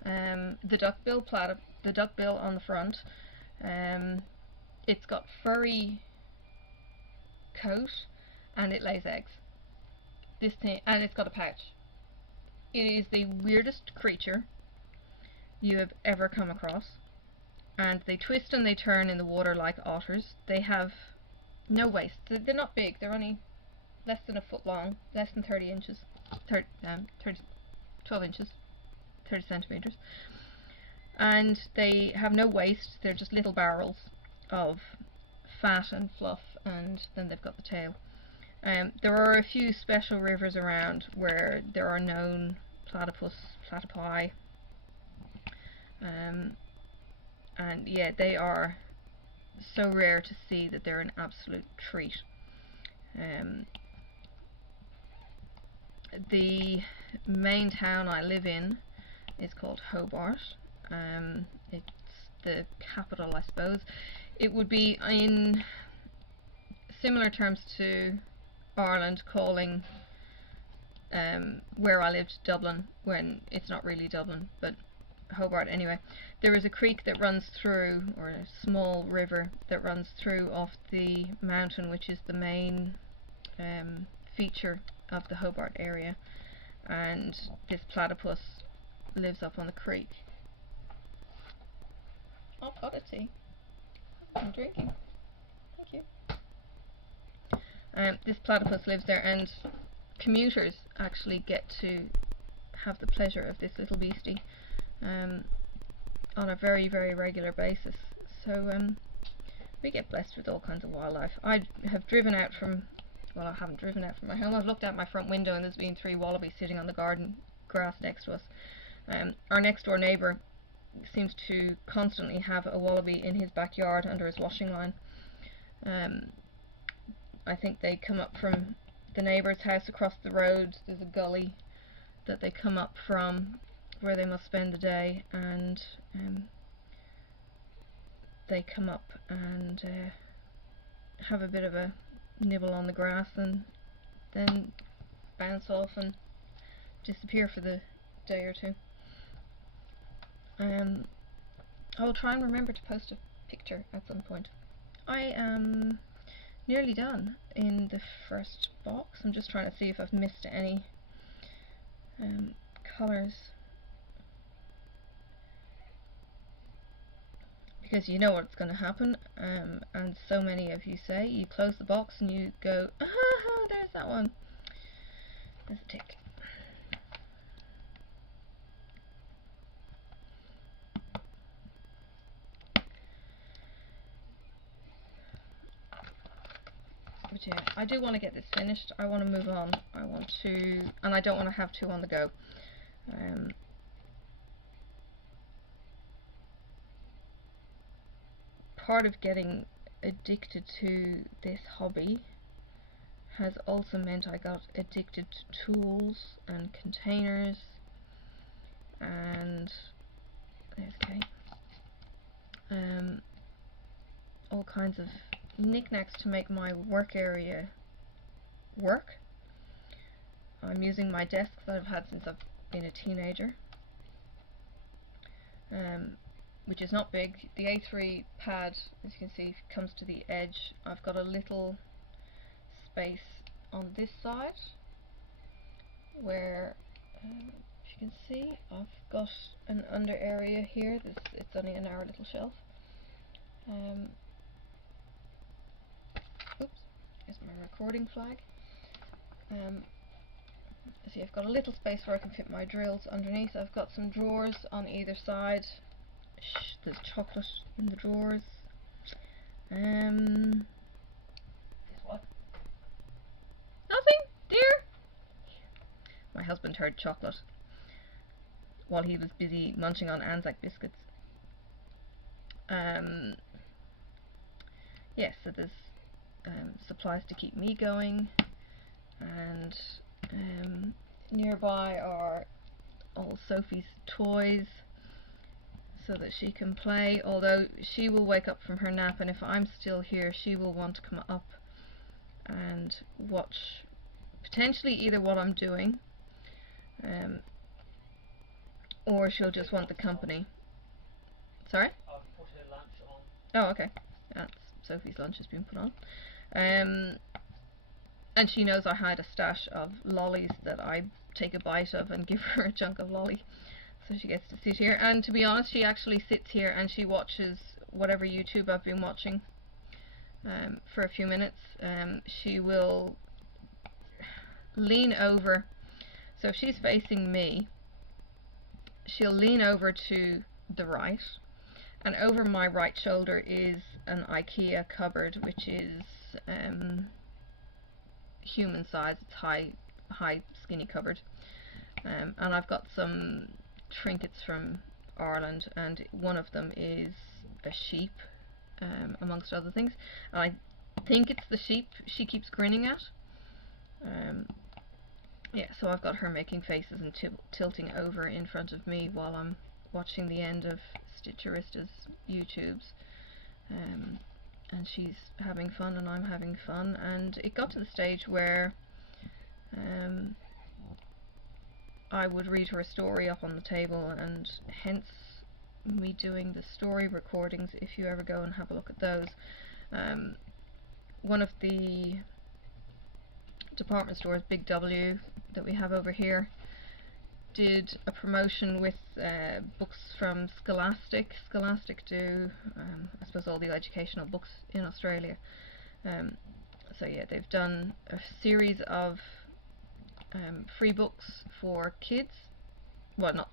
the duckbill on the front. It's got furry coat and it lays eggs. This thing, and it's got a pouch. It is the weirdest creature you have ever come across, and they twist and they turn in the water like otters. They have no waist. They're not big. They're only less than a foot long, less than 12 inches, 30 centimeters, and they have no waist. They're just little barrels of fat and fluff, and then they've got the tail. There are a few special rivers around where there are known platypi, and yeah, they are so rare to see that they're an absolute treat. The main town I live in is called Hobart. It's the capital, I suppose. It would be in similar terms to Ireland calling where I lived Dublin, when it's not really Dublin, but Hobart anyway. There is a creek that runs through, or a small river that runs through off the mountain, which is the main feature of the Hobart area, and this platypus lives up on the creek. I've got a tea. I'm drinking. Thank you. This platypus lives there, and commuters actually get to have the pleasure of this little beastie on a very, very regular basis. So we get blessed with all kinds of wildlife. I have driven out from, well, I haven't driven out from my home. I've looked out my front window and there's been 3 wallabies sitting on the garden grass next to us. Our next door neighbour seems to constantly have a wallaby in his backyard under his washing line. I think they come up from the neighbour's house across the road. There's a gully that they come up from where they must spend the day, and they come up and have a bit of a nibble on the grass and then bounce off and disappear for the day or two. I will try and remember to post a picture at some point. I am nearly done in the first box. I'm just trying to see if I've missed any colours, because you know what's going to happen, and so many of you say, you close the box and you go, ah, there's that one, there's a tick. But yeah, I do want to get this finished. I want to move on. I want to, and I don't want to have 2 on the go. Part of getting addicted to this hobby has also meant I got addicted to tools and containers, and there's Kate. All kinds of knickknacks to make my work area work. I'm using my desk that I've had since I've been a teenager, which is not big. The A3 pad, as you can see, comes to the edge. I've got a little space on this side where, if you can see, I've got an under area here. It's only a narrow little shelf. Oops, here's my recording flag. See, I've got a little space where I can fit my drills underneath. I've got some drawers on either side. There's chocolate in the drawers. What? Nothing, dear. My husband heard chocolate while he was busy munching on Anzac biscuits. Yes, so there's supplies to keep me going, and nearby are all Sophie's toys so that she can play, although she will wake up from her nap, and if I'm still here she will want to come up and watch potentially either what I'm doing, or she'll just want the company. Sorry? I've put her lunch on. Oh, okay. That's Sophie's lunch has been put on. And she knows I hide a stash of lollies that I take a bite of and give her a chunk of lolly. So she gets to sit here. And to be honest, she actually sits here and she watches whatever YouTube I've been watching for a few minutes. She will lean over. So if she's facing me, she'll lean over to the right. And over my right shoulder is an IKEA cupboard, which is human size. It's high skinny cupboard, and I've got some trinkets from Ireland, and one of them is a sheep, amongst other things, and I think it's the sheep she keeps grinning at. Yeah, so I've got her making faces and tilting over in front of me while I'm watching the end of Stitcherista's YouTubes, and she's having fun and I'm having fun, and it got to the stage where I would read her a story up on the table, and hence me doing the story recordings. If you ever go and have a look at those, one of the department stores, Big W, that we have over here, did a promotion with books from Scholastic. Scholastic do, I suppose, all the educational books in Australia. So yeah, they've done a series of free books for kids. Well, not,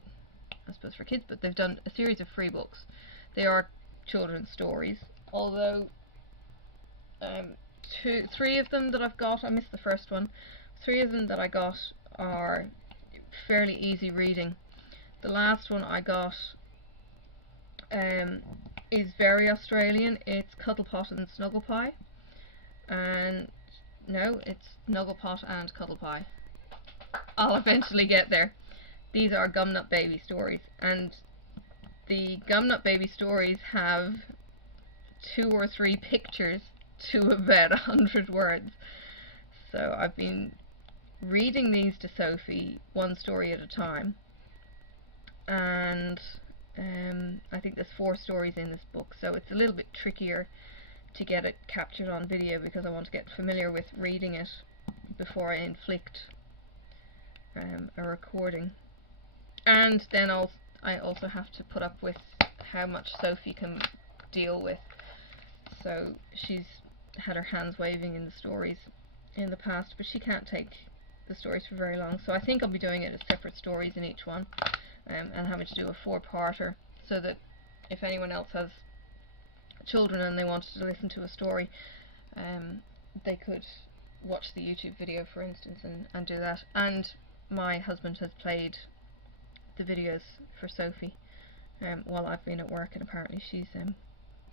I suppose, for kids, but they've done a series of free books. They are children's stories, although three of them that I've got, I missed the first one. 3 of them that I got are fairly easy reading. The last one I got is very Australian. It's Cuddlepot and Snugglepie. And no, it's Snugglepot and Cuddlepie. I'll eventually get there. These are Gumnut Baby stories, and the Gumnut Baby stories have 2 or 3 pictures to about 100 words. So I've been reading these to Sophie one story at a time, and I think there's 4 stories in this book, so it's a little bit trickier to get it captured on video because I want to get familiar with reading it before I inflict a recording. And then I also have to put up with how much Sophie can deal with. So she's had her hands waving in the stories in the past, but she can't take the stories for very long, so I think I'll be doing it as separate stories in each one, and having to do a 4-parter, so that if anyone else has children and they wanted to listen to a story, they could watch the YouTube video, for instance, and do that. And my husband has played the videos for Sophie while I've been at work, and apparently she's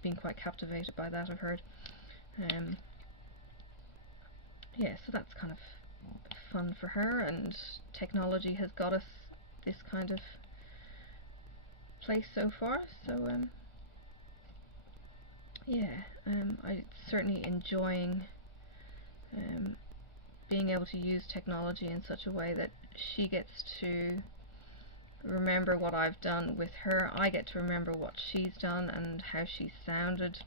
been quite captivated by that, I've heard. Yeah, so that's kind of fun for her, and technology has got us this kind of place so far. So yeah, I'm certainly enjoying being able to use technology in such a way that she gets to remember what I've done with her. I get to remember what she's done and how she sounded.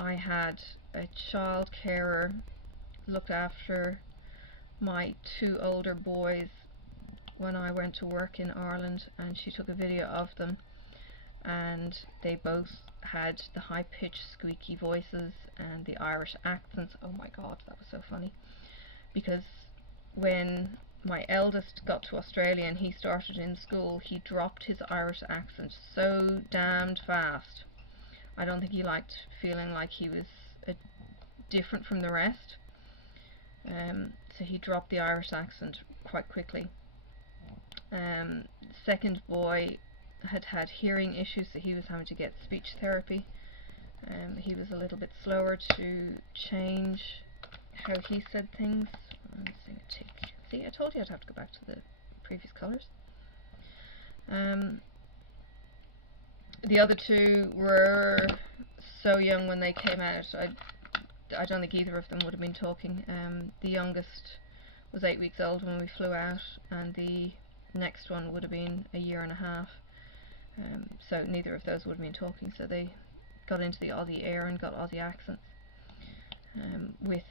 I had a child carer look after my 2 older boys when I went to work in Ireland, and she took a video of them, and they both had the high-pitched squeaky voices and the Irish accents. Oh my god, that was so funny, because when my eldest got to Australia and he started in school, he dropped his Irish accent so damned fast. I don't think he liked feeling like he was different from the rest. So he dropped the Irish accent quite quickly. Second boy had hearing issues, so he was having to get speech therapy. He was a little bit slower to change how he said things. I'm missing a tick. See, I told you I'd have to go back to the previous colours. The other 2 were so young when they came out, I don't think either of them would have been talking. The youngest was 8 weeks old when we flew out, and the next one would have been a 1.5 years. So neither of those would have been talking, so they got into the Aussie air and got Aussie accents, with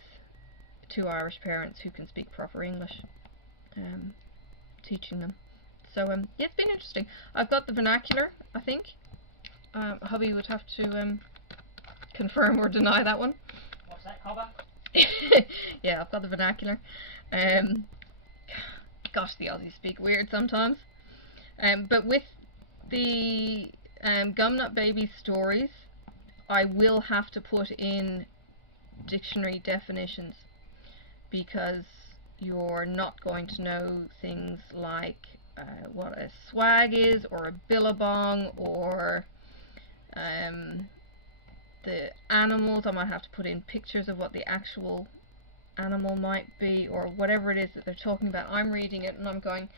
2 Irish parents who can speak proper English teaching them. So yeah, it's been interesting. I've got the vernacular, I think. Hubby would have to confirm or deny that one. What's that, Cobber? Yeah, I've got the vernacular. Gosh, the Aussies speak weird sometimes. But with the Gumnut Baby stories, I will have to put in dictionary definitions, because you're not going to know things like what a swag is, or a billabong, or the animals. I might have to put in pictures of what the actual animal might be, or whatever it is that they're talking about. I'm reading it and I'm going,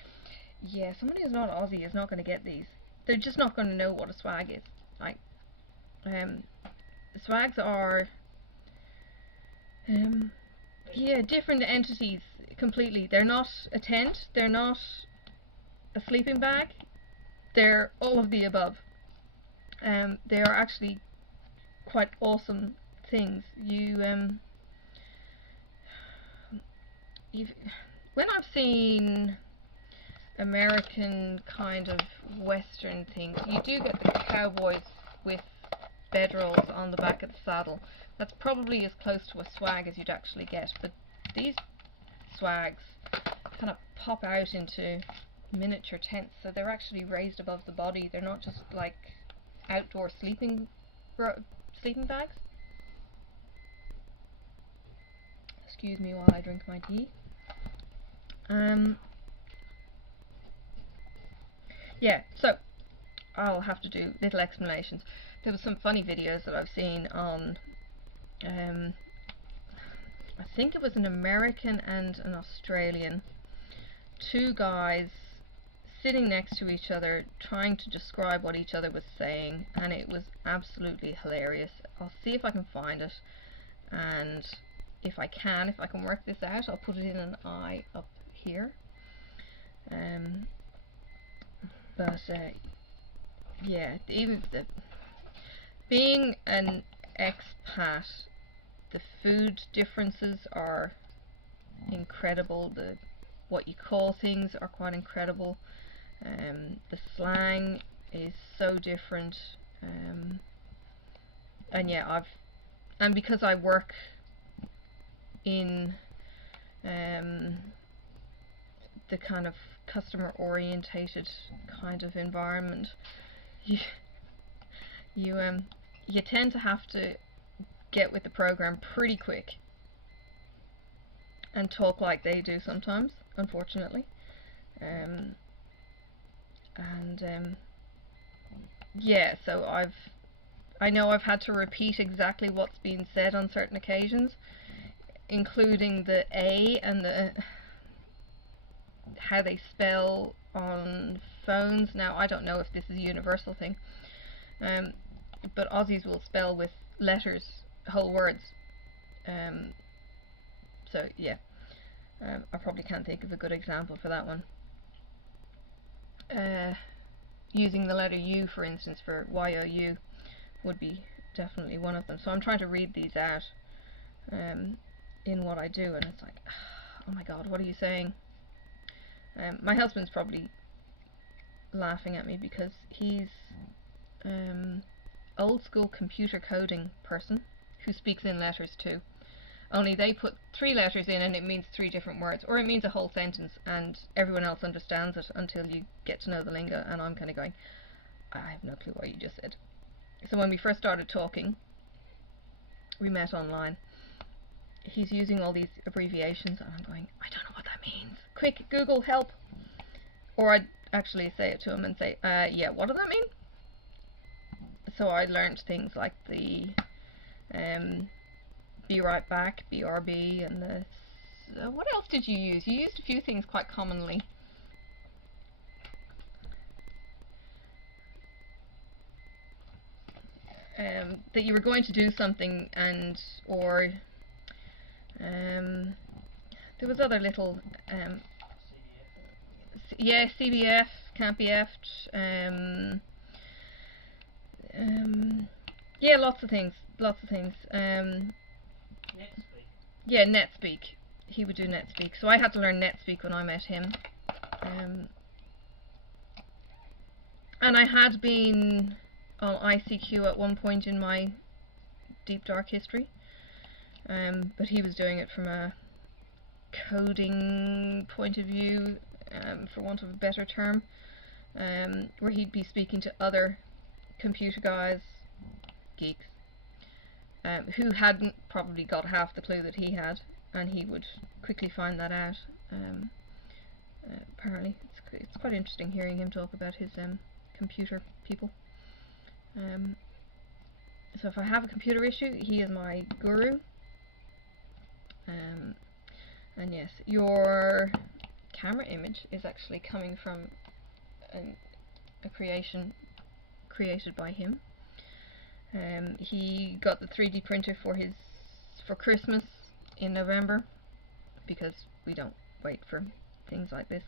yeah, somebody who's not Aussie is not going to get these. They're just not going to know what a swag is. Like, swags are yeah, different entities completely. They're not a tent, they're not a sleeping bag, they're all of the above. They are actually quite awesome things. When when I've seen American kind of Western things, you do get the cowboys with bedrolls on the back of the saddle. That's probably as close to a swag as you'd actually get, but these swags kind of pop out into miniature tents, so they're actually raised above the body. They're not just like outdoor sleeping bags. Excuse me while I drink my tea. Yeah, so I'll have to do little explanations. There was some funny videos that I've seen on I think it was an American and an Australian, two guys sitting next to each other trying to describe what each other was saying, and it was absolutely hilarious. I'll see if I can find it, and if I can work this out, I'll put it in an eye up here. Yeah, even being an expat, the food differences are incredible. What you call things are quite incredible. The slang is so different. And yeah, and because I work in the kind of customer orientated kind of environment, you tend to have to get with the program pretty quick and talk like they do sometimes, unfortunately. Yeah, so I know I've had to repeat exactly what's been said on certain occasions, including the A and the how they spell on phones. Now, I don't know if this is a universal thing, but Aussies will spell with letters whole words. So yeah, I probably can't think of a good example for that one. Using the letter U, for instance, for Y-O-U would be definitely one of them. So I'm trying to read these out in what I do, and it's like, oh my god, what are you saying? My husband's probably laughing at me because he's old school computer coding person who speaks in letters too. Only they put 3 letters in and it means 3 different words, or it means a whole sentence, and everyone else understands it until you get to know the lingo, and I'm kind of going, I have no clue what you just said. So when we first started talking, we met online. He's using all these abbreviations, and I'm going, I don't know what that means. Quick, Google, help! Or I'd actually say it to him and say, yeah, what does that mean? So I learned things like the be right back, BRB, and the what else did you use? You used a few things quite commonly. That you were going to do something, and or there was other little yeah, CBF, can't be effed, yeah, lots of things. Yeah, NetSpeak. He would do NetSpeak. So I had to learn NetSpeak when I met him. And I had been on ICQ at one point in my deep dark history. But he was doing it from a coding point of view, for want of a better term, where he'd be speaking to other computer guys, geeks, who hadn't probably got half the clue that he had, and he would quickly find that out. Apparently, it's quite interesting hearing him talk about his computer people. So if I have a computer issue, he is my guru. And yes, your camera image is actually coming from a creation created by him. He got the 3D printer for Christmas in November, because we don't wait for things like this.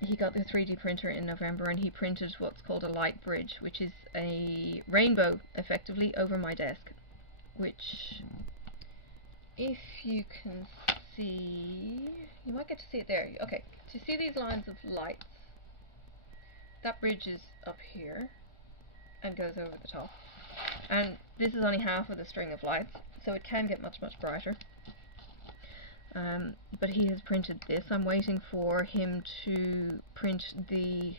He got the 3D printer in November, and he printed what's called a light bridge, which is a rainbow effectively over my desk, which, if you can see, you might get to see it there. Okay, so you see these lines of lights? That bridge is up here and goes over the top. And this is only half of the string of lights, so it can get much, much brighter. But he has printed this. I'm waiting for him to print the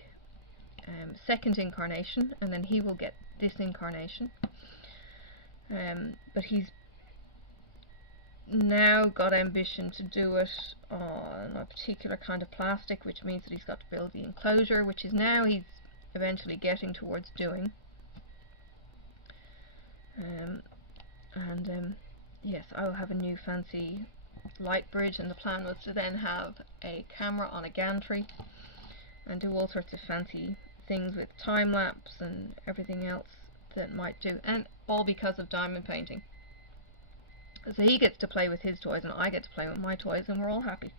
second incarnation, and then he will get this incarnation. But he's now got ambition to do it on a particular kind of plastic, which means that he's got to build the enclosure, which is now he's eventually getting towards doing. Yes, I will have a new fancy light bridge, and the plan was to then have a camera on a gantry and do all sorts of fancy things with time lapse and everything else that might do, and all because of diamond painting. So he gets to play with his toys and I get to play with my toys, and we're all happy.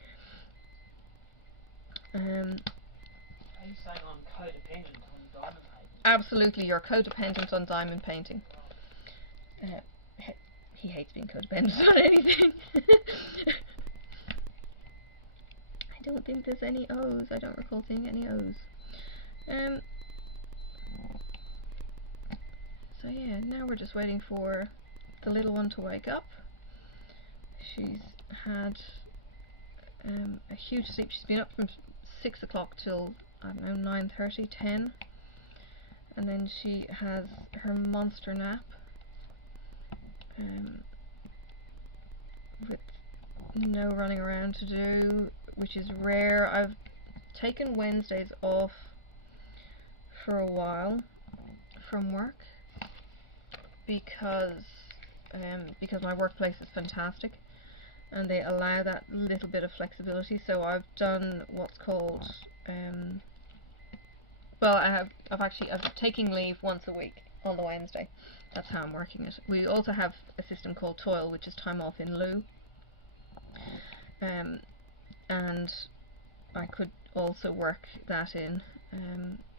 Are you saying I'm codependent on diamond painting? Absolutely, you're codependent on diamond painting. He hates being codependent on anything. I don't think there's any O's. I don't recall seeing any O's. So yeah, now we're just waiting for the little one to wake up. She's had a huge sleep. She's been up from 6 o'clock till, I don't know, 9:30, 10. And then she has her monster nap. With no running around to do, which is rare. I've taken Wednesdays off for a while from work because my workplace is fantastic and they allow that little bit of flexibility. So I've done what's called I'm taking leave once a week on the Wednesday. That's how I'm working it. We also have a system called Toil, which is time off in lieu. And I could also work that in.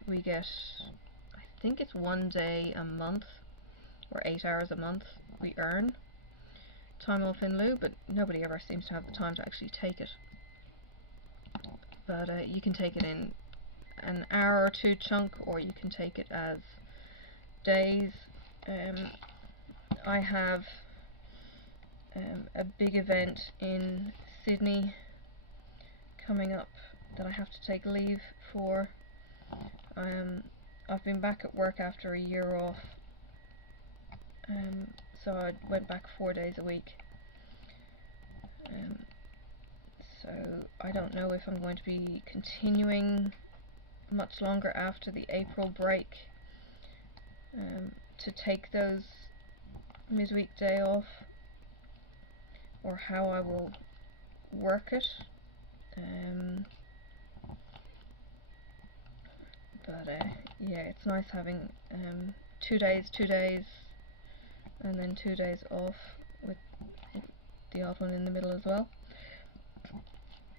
We get, I think it's 1 day a month, or 8 hours a month we earn time off in lieu, but nobody ever seems to have the time to actually take it. But you can take it in an hour or two chunk, or you can take it as days. I have a big event in Sydney coming up that I have to take leave for. I've been back at work after a year off, so I went back 4 days a week. So I don't know if I'm going to be continuing much longer after the April break to take those midweek day off, or how I will work it. Yeah, it's nice having 2 days, and then 2 days off with the odd one in the middle as well.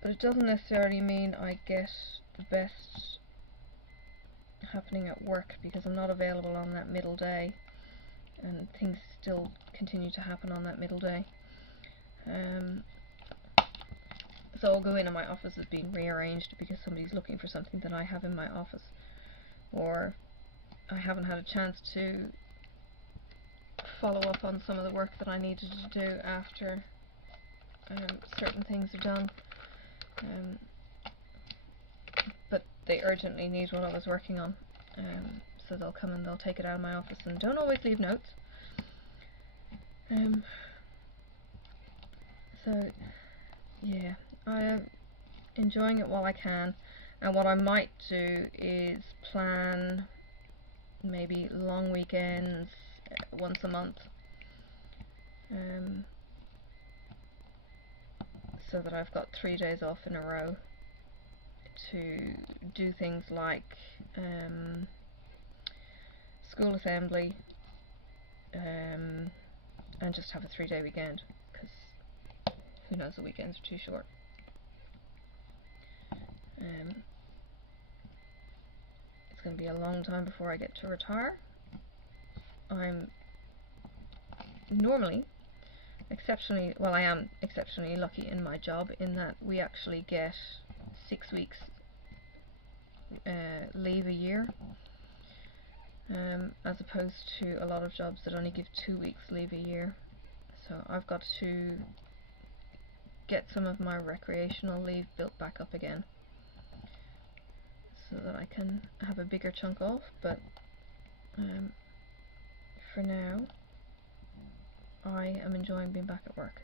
But it doesn't necessarily mean I get the best happening at work, because I'm not available on that middle day, and things still continue to happen on that middle day. So I'll go in and my office is being rearranged because somebody's looking for something that I have in my office, or I haven't had a chance to follow up on some of the work that I needed to do after certain things are done. But they urgently need what I was working on, so they'll come and they'll take it out of my office, and don't always leave notes. So yeah, I'm enjoying it while I can, and what I might do is plan maybe long weekends once a month, so that I've got 3 days off in a row to do things like school assembly, and just have a 3-day weekend, because who knows, the weekends are too short. It's going to be a long time before I get to retire. I'm normally exceptionally, well, I am exceptionally lucky in my job in that we actually get 6 weeks leave a year, as opposed to a lot of jobs that only give 2 weeks leave a year. So I've got to get some of my recreational leave built back up again so that I can have a bigger chunk off, but for now I am enjoying being back at work.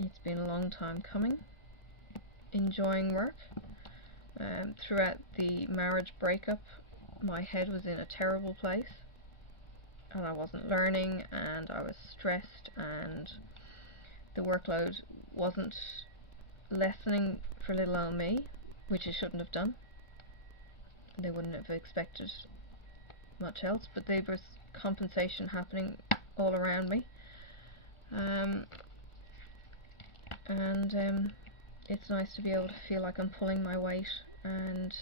It's been a long time coming, enjoying work. Throughout the marriage breakup, my head was in a terrible place, and I wasn't learning, and I was stressed, and the workload wasn't lessening for little old me, which it shouldn't have done. They wouldn't have expected much else, but there was compensation happening all around me. It's nice to be able to feel like I'm pulling my weight and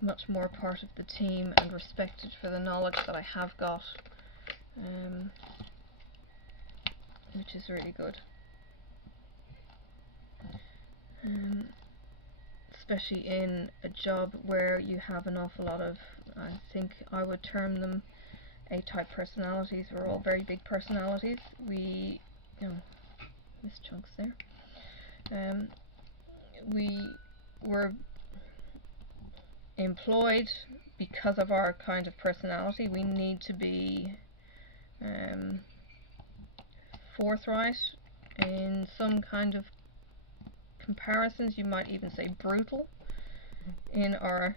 much more part of the team and respected for the knowledge that I have got, which is really good. Especially in a job where you have an awful lot of, I think I would term them A-type personalities. We're all very big personalities. We, this chunk's there. We were employed because of our kind of personality. We need to be forthright in some kind of comparisons. You might even say brutal in our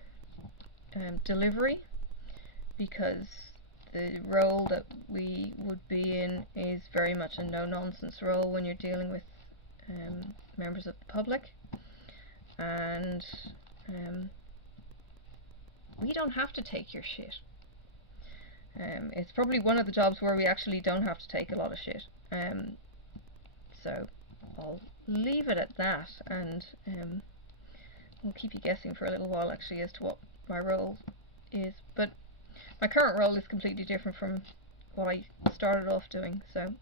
delivery, because the role that we would be in is very much a no-nonsense role when you're dealing with members of the public, and we don't have to take your shit. It's probably one of the jobs where we actually don't have to take a lot of shit. So I'll leave it at that, and we'll keep you guessing for a little while actually as to what my role is. But my current role is completely different from what I started off doing, so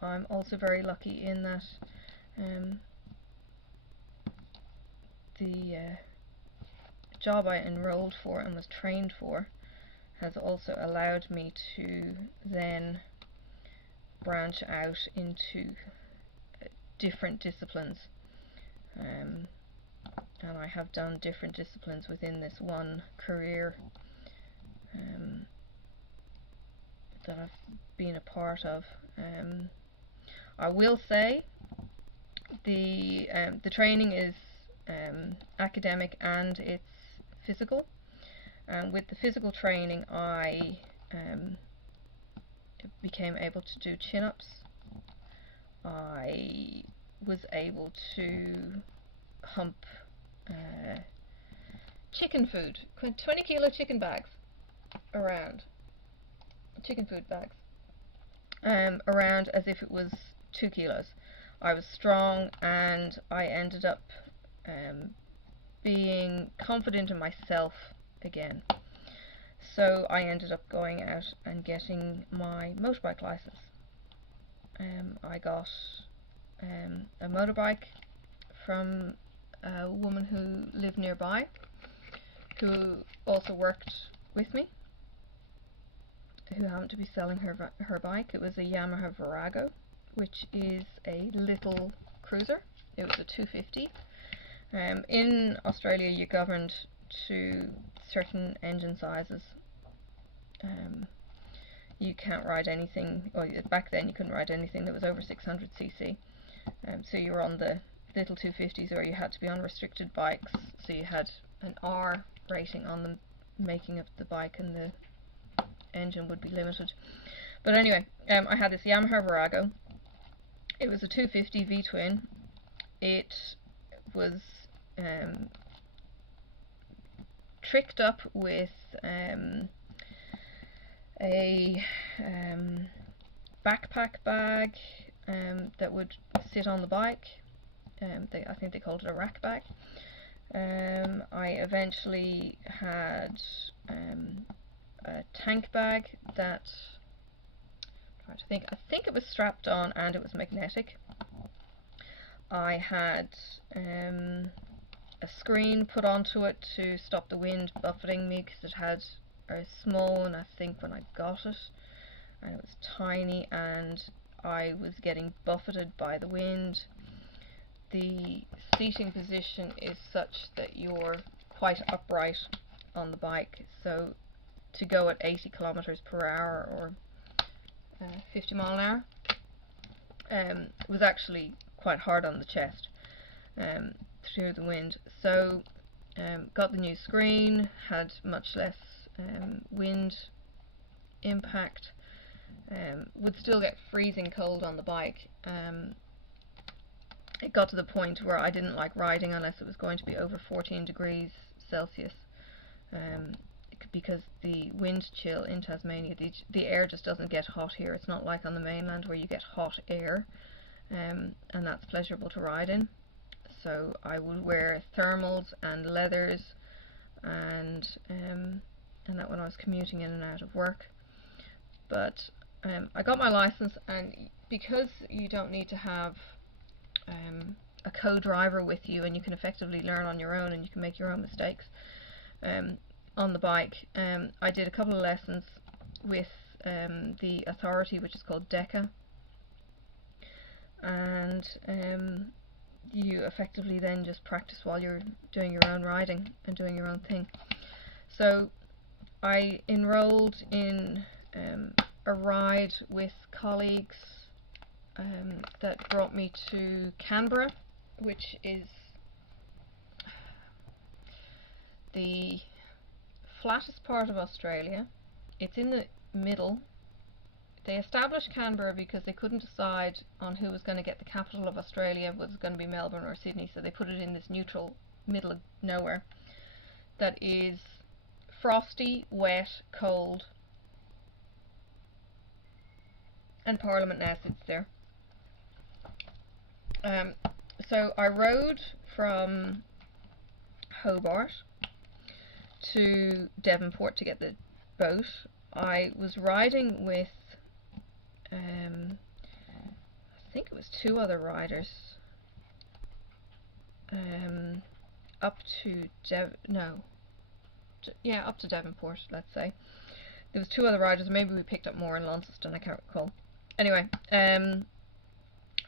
I'm also very lucky in that the job I enrolled for and was trained for has also allowed me to then branch out into different disciplines, and I have done different disciplines within this one career that I've been a part of. I will say the training is academic and it's physical, and with the physical training I became able to do chin-ups. I was able to hump chicken food, 20 kilo chicken bags around, chicken food bags around as if it was 2 kilos. I was strong, and I ended up being confident in myself again. So I ended up going out and getting my motorbike license. I got a motorbike from a woman who lived nearby, who also worked with me, who happened to be selling her bike. It was a Yamaha Virago, which is a little cruiser. It was a 250. In Australia you're governed to certain engine sizes. You can't ride anything, or back then you couldn't ride anything that was over 600cc. So you were on the little 250s, or you had to be on restricted bikes, so you had an R rating on the making of the bike, and the engine would be limited. But anyway, I had this Yamaha Virago. It was a 250 V-twin. It was tricked up with a backpack bag that would sit on the bike. I think they called it a rack bag. I eventually had a tank bag that, I think it was strapped on and it was magnetic. I had a screen put onto it to stop the wind buffeting me, because it had a small one, I think, when I got it, and it was tiny and I was getting buffeted by the wind. The seating position is such that you're quite upright on the bike, so to go at 80 kilometers per hour or 50 mile an hour was actually quite hard on the chest through the wind. So got the new screen, had much less wind impact, would still get freezing cold on the bike. It got to the point where I didn't like riding unless it was going to be over 14 degrees Celsius, because the wind chill in Tasmania, the air just doesn't get hot here. It's not like on the mainland where you get hot air, and that's pleasurable to ride in. So I would wear thermals and leathers and that when I was commuting in and out of work. But I got my license, and because you don't need to have a co-driver with you, and you can effectively learn on your own and you can make your own mistakes on the bike, I did a couple of lessons with the authority, which is called DECA, and you effectively then just practice while you're doing your own riding and doing your own thing. So I enrolled in a ride with colleagues that brought me to Canberra, which is the flattest part of Australia. It's in the middle. They established Canberra because they couldn't decide on who was going to get the capital of Australia, was it going to be Melbourne or Sydney, so they put it in this neutral middle of nowhere that is frosty, wet, cold, and Parliament now sits there. So I rode from Hobart to Devonport to get the boat. I was riding with I think it was 2 other riders up to up to Devonport, let's say. There was 2 other riders, maybe we picked up more in Launceston, I can't recall. Anyway,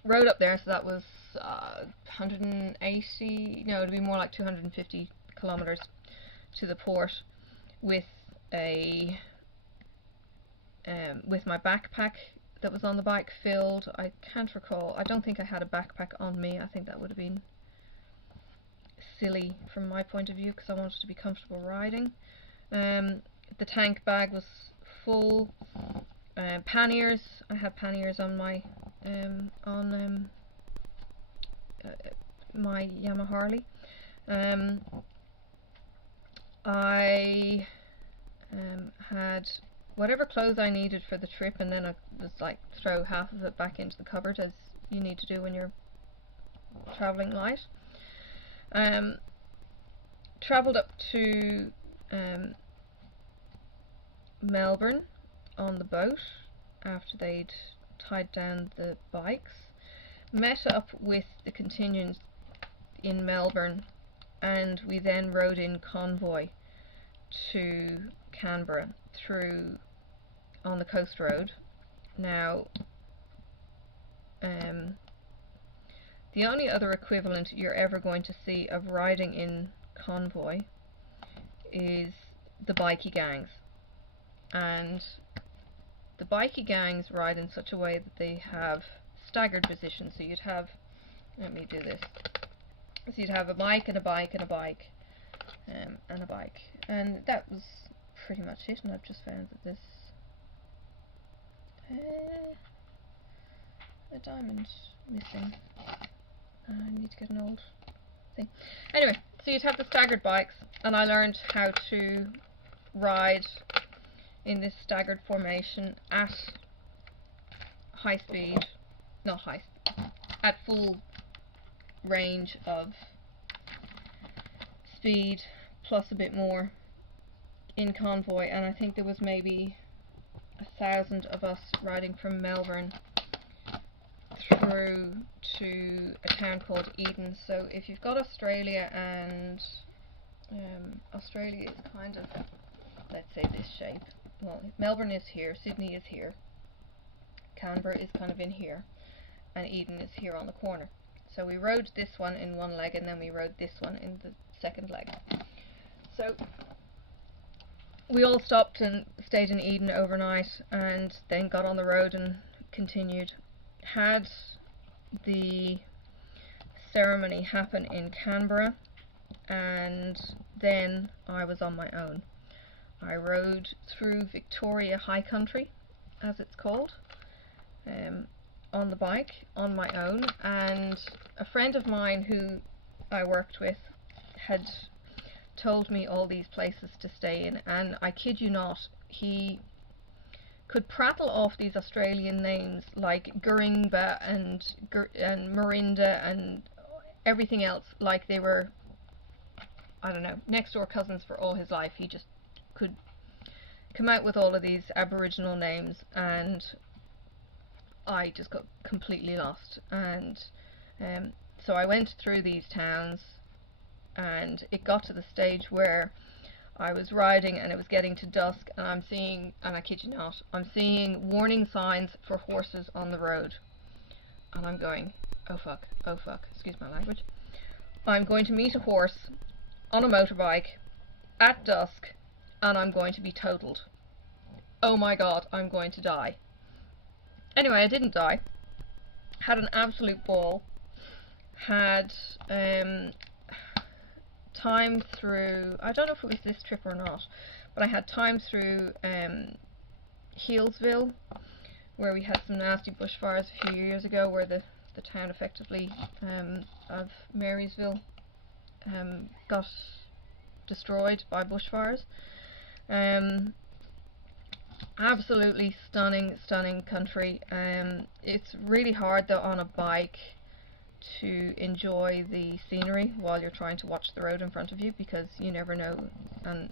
rode up there, so that was 180, no, it'd be more like 250 kilometers to the port with a with my backpack that was on the bike filled. I can't recall, I don't think I had a backpack on me. I think that would have been silly from my point of view, because I wanted to be comfortable riding. The tank bag was full. Panniers, I had panniers on my my Yamaha Harley. I had whatever clothes I needed for the trip, and then I was like throw half of it back into the cupboard, as you need to do when you're travelling light. Travelled up to Melbourne on the boat after they'd tied down the bikes. Met up with the contingent in Melbourne, and we then rode in convoy to Canberra through on the coast road. Now the only other equivalent you're ever going to see of riding in convoy is the bikie gangs, and the bikie gangs ride in such a way that they have staggered positions. So you'd have, let me do this, so you'd have a bike and a bike and a bike and a bike, and that was pretty much it. And I've just found that this a diamond missing. I need to get an old thing. Anyway, so you'd have the staggered bikes, and I learned how to ride in this staggered formation at high speed, not high, at full range of speed plus a bit more in convoy, and I think there was maybe 1,000 of us riding from Melbourne through to a town called Eden. So if you've got Australia, and Australia is kind of, let's say, this shape. Well, Melbourne is here, Sydney is here, Canberra is kind of in here, and Eden is here on the corner. So we rode this one in one leg, and then we rode this one in the second leg. So we all stopped and stayed in Eden overnight, and then got on the road and continued. Had the ceremony happen in Canberra, and then I was on my own. I rode through Victoria High Country, as it's called, on the bike on my own, and a friend of mine who I worked with had told me all these places to stay in, and I kid you not, he could prattle off these Australian names like Guringba and Marinda and everything else like they were, I don't know, next door cousins for all his life. He just could come out with all of these Aboriginal names, and I just got completely lost. And so I went through these towns, and it got to the stage where I was riding and it was getting to dusk, and I'm seeing, and I kid you not, I'm seeing warning signs for horses on the road, and I'm going, oh fuck, excuse my language, I'm going to meet a horse on a motorbike at dusk, and I'm going to be totaled. Oh my god, I'm going to die. Anyway, I didn't die. Had an absolute ball. Had time through, I don't know if it was this trip or not, but I had time through Healesville, where we had some nasty bushfires a few years ago, where the town effectively of Marysville got destroyed by bushfires. Absolutely stunning country. It's really hard though on a bike to enjoy the scenery while you're trying to watch the road in front of you, because you never know, and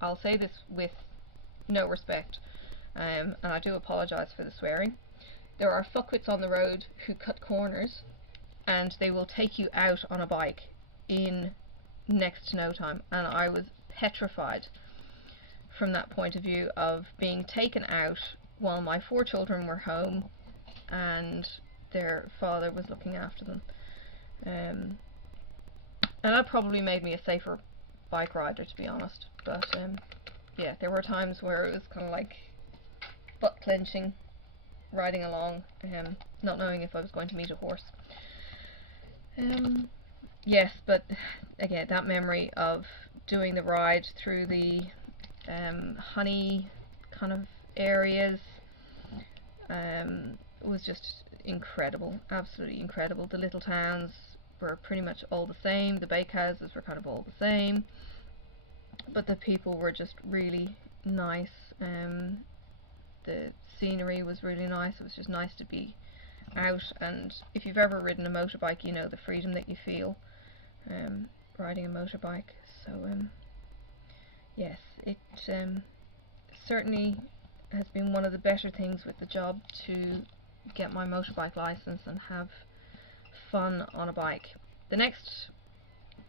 I'll say this with no respect, and I do apologise for the swearing. There are fuckwits on the road who cut corners, and they will take you out on a bike in next to no time, and I was petrified from that point of view of being taken out while my 4 children were home and their father was looking after them. And that probably made me a safer bike rider, to be honest, but yeah, there were times where it was kind of like butt clenching, riding along, not knowing if I was going to meet a horse. Yes, but again, that memory of doing the ride through the honey kind of areas was just incredible, absolutely incredible. The little towns were pretty much all the same, the bakehouses were kind of all the same, but the people were just really nice. The scenery was really nice. It was just nice to be out, and if you've ever ridden a motorbike, you know the freedom that you feel riding a motorbike. So yes, it certainly has been one of the better things with the job to get my motorbike license and have fun on a bike. The next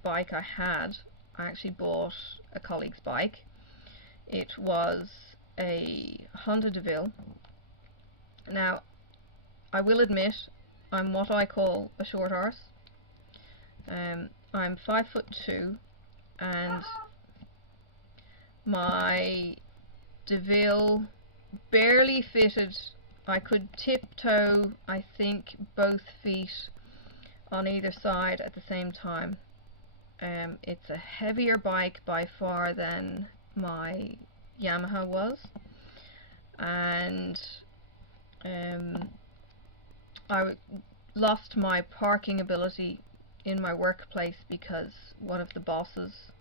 bike I had, I actually bought a colleague's bike. It was a Honda DeVille. Now, I will admit, I'm what I call a short arse. I'm 5'2", and my DeVille barely fitted. I could tiptoe, I think, both feet on either side at the same time. It's a heavier bike by far than my Yamaha was, and I lost my parking ability in my workplace because one of the bosses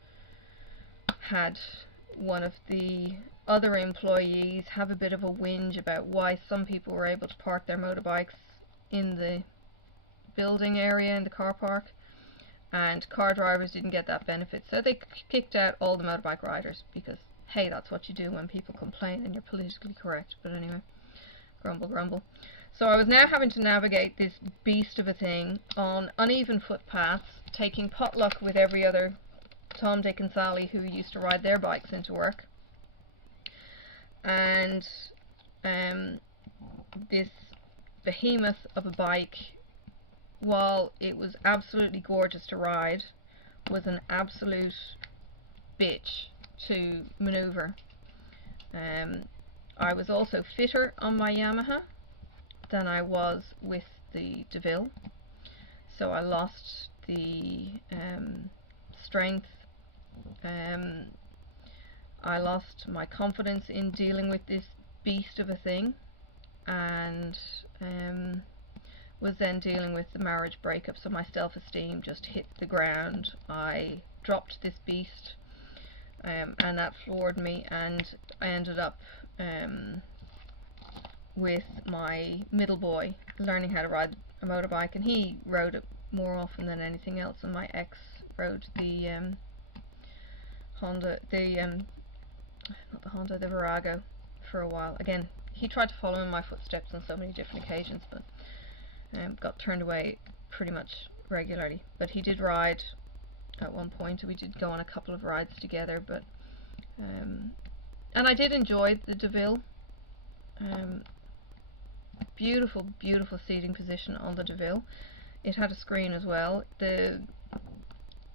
had one of the other employees have a bit of a whinge about why some people were able to park their motorbikes in the building area in the car park and car drivers didn't get that benefit, so they kicked out all the motorbike riders because hey, that's what you do when people complain and you're politically correct. But anyway, grumble, grumble. So I was now having to navigate this beast of a thing on uneven footpaths, taking potluck with every other Tom, Dick and Sally who used to ride their bikes into work. And this behemoth of a bike, while it was absolutely gorgeous to ride, was an absolute bitch to maneuver. I was also fitter on my Yamaha than I was with the DeVille, so I lost the strength. I lost my confidence in dealing with this beast of a thing, and was then dealing with the marriage breakup, so my self-esteem just hit the ground. I dropped this beast, and that floored me, and I ended up with my middle boy learning how to ride a motorbike, and he rode it more often than anything else, and my ex rode the the Virago for a while. Again, he tried to follow in my footsteps on so many different occasions, but got turned away pretty much regularly. But he did ride at one point, and we did go on a couple of rides together, but and I did enjoy the DeVille. Beautiful, beautiful seating position on the DeVille. It had a screen as well. The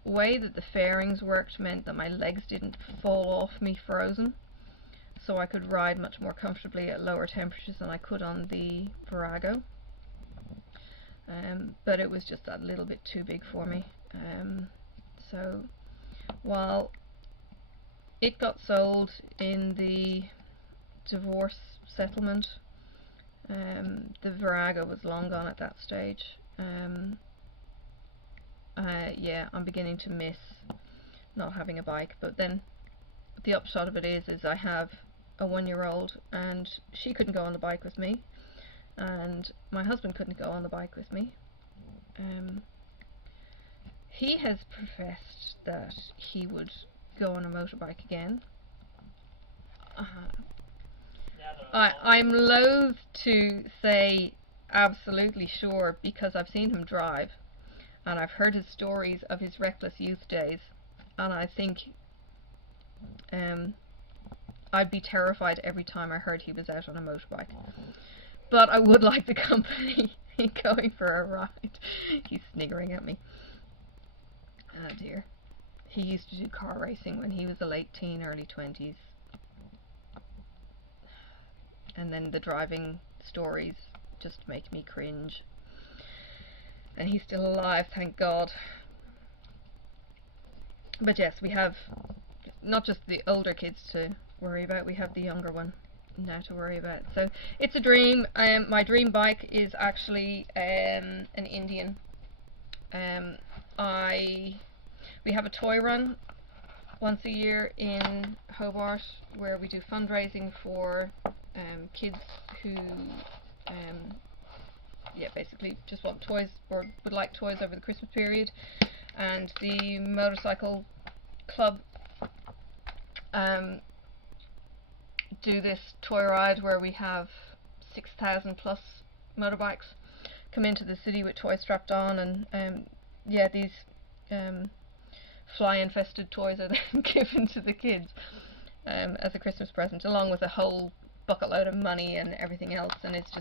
way that the fairings worked meant that my legs didn't fall off me frozen, so I could ride much more comfortably at lower temperatures than I could on the Virago. But it was just that little bit too big for me. So while it got sold in the divorce settlement, the Virago was long gone at that stage. Yeah, I'm beginning to miss not having a bike, but then the upshot of it is I have a 1-year-old, and she couldn't go on the bike with me, and my husband couldn't go on the bike with me. He has professed that he would go on a motorbike again. I'm loath to say absolutely sure, because I've seen him drive and I've heard his stories of his reckless youth days, and I think I'd be terrified every time I heard he was out on a motorbike. But I would like the company in going for a ride. He's sniggering at me. Oh dear. He used to do car racing when he was a late teen, early 20s. And then the driving stories just make me cringe. And he's still alive, thank God. But yes, we have not just the older kids to worry about, we have the younger one now to worry about. So it's a dream. My dream bike is actually an Indian. We have a toy run once a year in Hobart where we do fundraising for kids who basically just want toys or would like toys over the Christmas period. And the motorcycle club do this toy ride where we have 6,000 plus motorbikes come into the city with toys strapped on, and these fly infested toys are then given to the kids as a Christmas present, along with a whole bucket load of money and everything else. And it's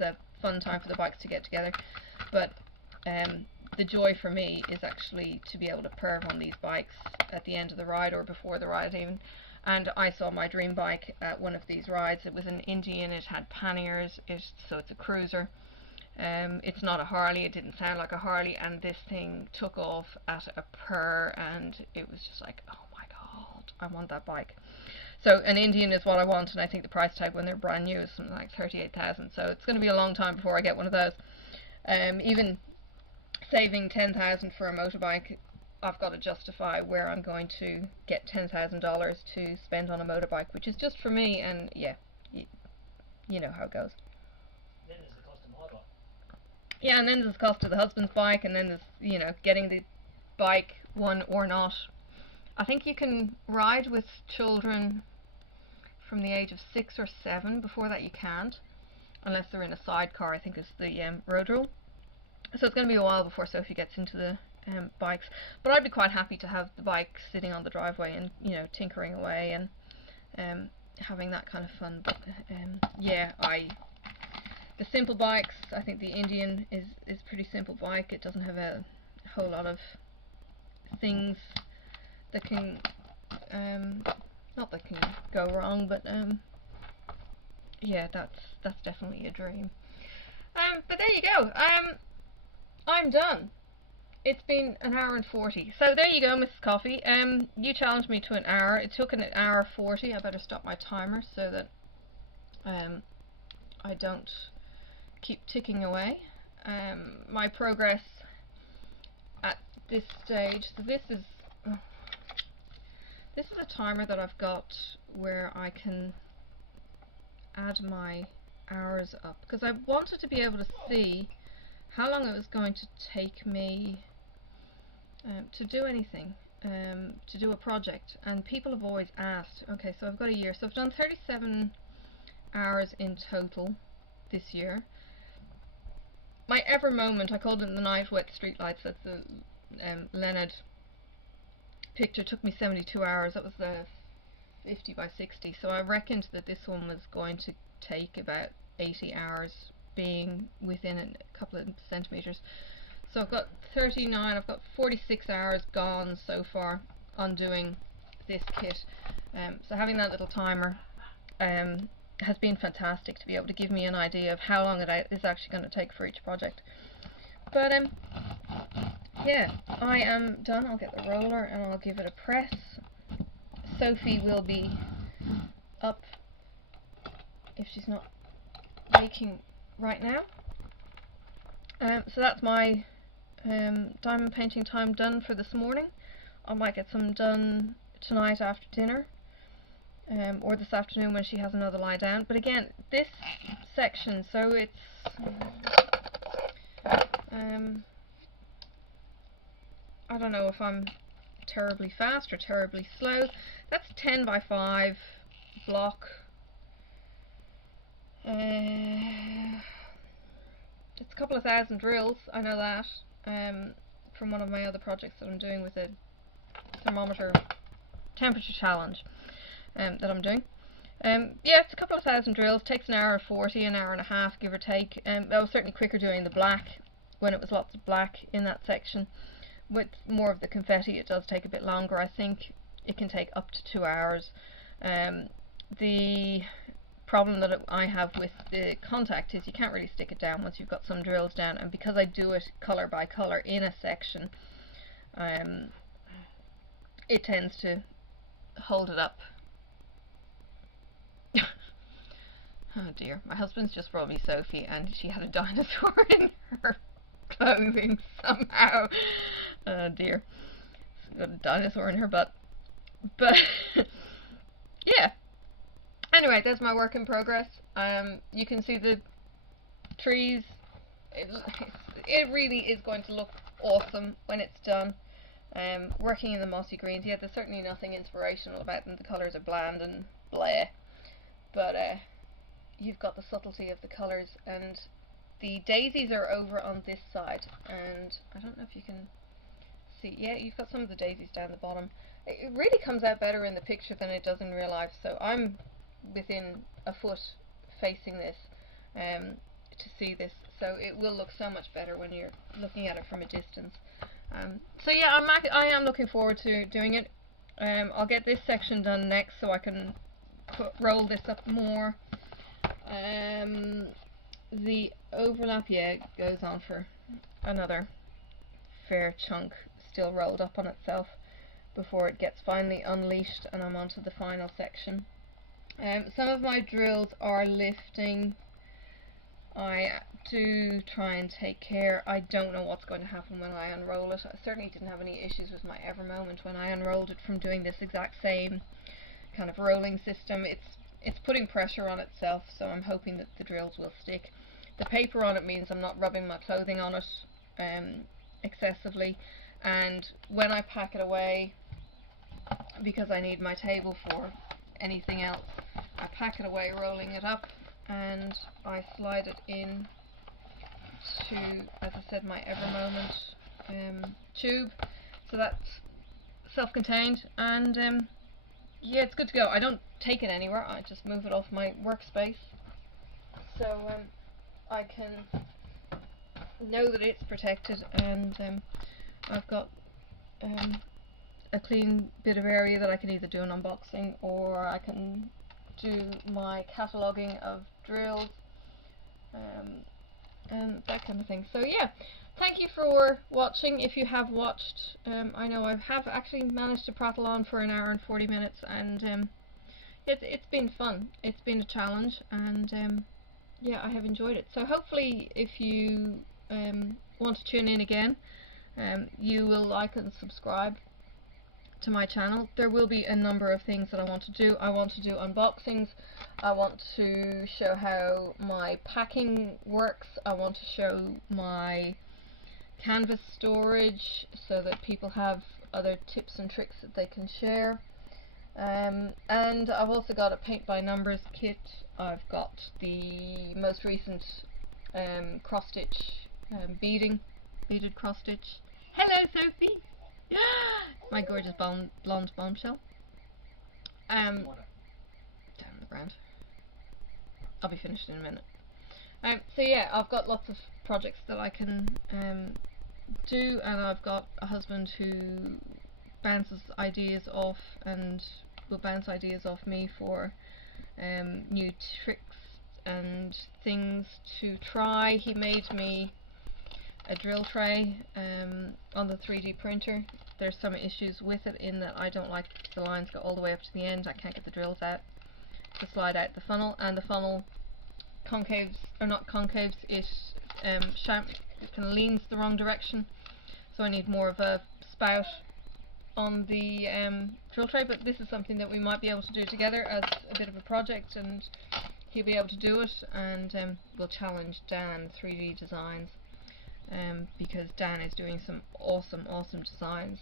a fun time for the bikes to get together. But the joy for me is actually to be able to perv on these bikes at the end of the ride or before the ride even. And I saw my dream bike at one of these rides. It was an Indian, it had panniers, so it's a cruiser. It's not a Harley, it didn't sound like a Harley, and this thing took off at a purr, and it was just like, oh my god, I want that bike. So an Indian is what I want, and I think the price tag when they're brand new is something like 38,000, so it's going to be a long time before I get one of those. Even saving 10,000 for a motorbike, I've got to justify where I'm going to get $10,000 to spend on a motorbike, which is just for me, and yeah, you know how it goes. Then there's the cost of my bike. Yeah, and then there's the cost of the husband's bike, and then there's, getting the bike, one or not, I think you can ride with children from the age of 6 or 7. Before that you can't, unless they're in a sidecar, I think is the road rule. So it's going to be a while before Sophie gets into the bikes, but I'd be quite happy to have the bike sitting on the driveway and, you know, tinkering away and having that kind of fun. But yeah, the simple bikes, I think the Indian is pretty simple bike. It doesn't have a whole lot of things that can not that can go wrong, but yeah, that's definitely a dream. But there you go. I'm done. It's been an hour and 40. So there you go, Mrs. Coffee. You challenged me to an hour. It took an hour 40. I better stop my timer so that I don't keep ticking away. My progress at this stage. So this is a timer that I've got where I can add my hours up, because I wanted to be able to see how long it was going to take me to do anything, to do a project. And people have always asked, okay, so I've got a year, so I've done 37 hours in total this year. My ever moment, I called it the night wet streetlights, that's the Leonid picture, took me 72 hours. That was the 50 by 60, so I reckoned that this one was going to take about 80 hours, being within a couple of centimeters. So I've got 39, I've got 46 hours gone so far on doing this kit. So having that little timer has been fantastic to be able to give me an idea of how long it is actually going to take for each project. But yeah, I am done. I'll get the roller and I'll give it a press. Sophie will be up if she's not baking right now. So that's my diamond painting time done for this morning. I might get some done tonight after dinner, or this afternoon when she has another lie down. But again, this section, so it's I don't know if I'm terribly fast or terribly slow. That's 10 by 5 block. It's a couple of thousand drills, I know that, from one of my other projects that I'm doing with a thermometer temperature challenge that I'm doing. Yeah, it's a couple of thousand drills, takes an hour and 40, an hour and a half, give or take. That was certainly quicker doing the black, when it was lots of black in that section. With more of the confetti it does take a bit longer. I think it can take up to 2 hours. The problem that I have with the contact is you can't really stick it down once you've got some drills down, and because I do it colour by colour in a section, it tends to hold it up. Oh dear, my husband's just brought me Sophie and she had a dinosaur in her clothing somehow. Oh dear, she's got a dinosaur in her butt. But yeah, anyway, that's my work in progress. You can see the trees. It really is going to look awesome when it's done. Working in the mossy greens, yeah, there's certainly nothing inspirational about them. The colours are bland and blah, but you've got the subtlety of the colours. And the daisies are over on this side, and I don't know if you can see. Yeah, you've got some of the daisies down the bottom. It really comes out better in the picture than it does in real life, so I'm within a foot facing this to see this, so it will look so much better when you're looking at it from a distance. So yeah, I am looking forward to doing it. I'll get this section done next so I can roll this up more. The overlap, yeah, goes on for another fair chunk, still rolled up on itself, before it gets finally unleashed and I'm onto the final section. Some of my drills are lifting. I do try and take care. I don't know what's going to happen when I unroll it. I certainly didn't have any issues with my Ever Moment when I unrolled it from doing this exact same kind of rolling system. It's putting pressure on itself, so I'm hoping that the drills will stick. The paper on it means I'm not rubbing my clothing on it excessively, and when I pack it away, because I need my table for anything else. I pack it away, rolling it up, and I slide it in to, as I said, my Evermoment tube, so that's self-contained, and yeah, it's good to go. I don't take it anywhere, I just move it off my workspace, so I can know that it's protected, and I've got a clean bit of area that I can either do an unboxing, or I can do my cataloguing of drills, and that kind of thing. So yeah, thank you for watching. If you have watched, I know I have actually managed to prattle on for 1 hour and 40 minutes, and it's been fun. It's been a challenge, and yeah, I have enjoyed it. So hopefully, if you want to tune in again, you will like and subscribe to my channel. There will be a number of things that I want to do. I want to do unboxings, I want to show how my packing works, I want to show my canvas storage so that people have other tips and tricks that they can share, and I've also got a paint by numbers kit. I've got the most recent cross stitch beaded cross stitch. Hello Sophie! My gorgeous blonde bombshell. Down on the ground. I'll be finished in a minute. So yeah, I've got lots of projects that I can do, and I've got a husband who bounces ideas off, and will bounce ideas off me for new tricks and things to try. He made me a drill tray on the 3D printer. There's some issues with it in that I don't like the lines go all the way up to the end. I can't get the drills out to slide out the funnel, and the funnel concaves, or not concaves, it kind of leans the wrong direction, so I need more of a spout on the drill tray. But this is something that we might be able to do together as a bit of a project, and he'll be able to do it, and we'll challenge Dan 3D Designs, because Dan is doing some awesome designs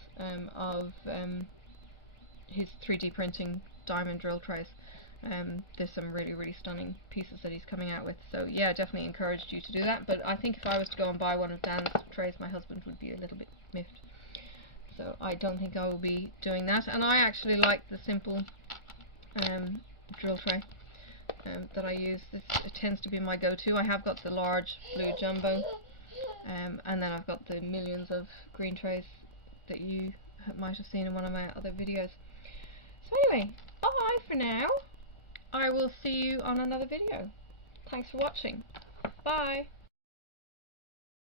of his 3D printing diamond drill trays. There's some really stunning pieces that he's coming out with, so yeah, I definitely encouraged you to do that. But I think if I was to go and buy one of Dan's trays, my husband would be a little bit miffed, so I don't think I will be doing that. And I actually like the simple drill tray that I use. It tends to be my go-to. I have got the large blue jumbo, and then I've got the millions of green trays that you might have seen in one of my other videos. So anyway, bye for now. I will see you on another video. Thanks for watching. Bye.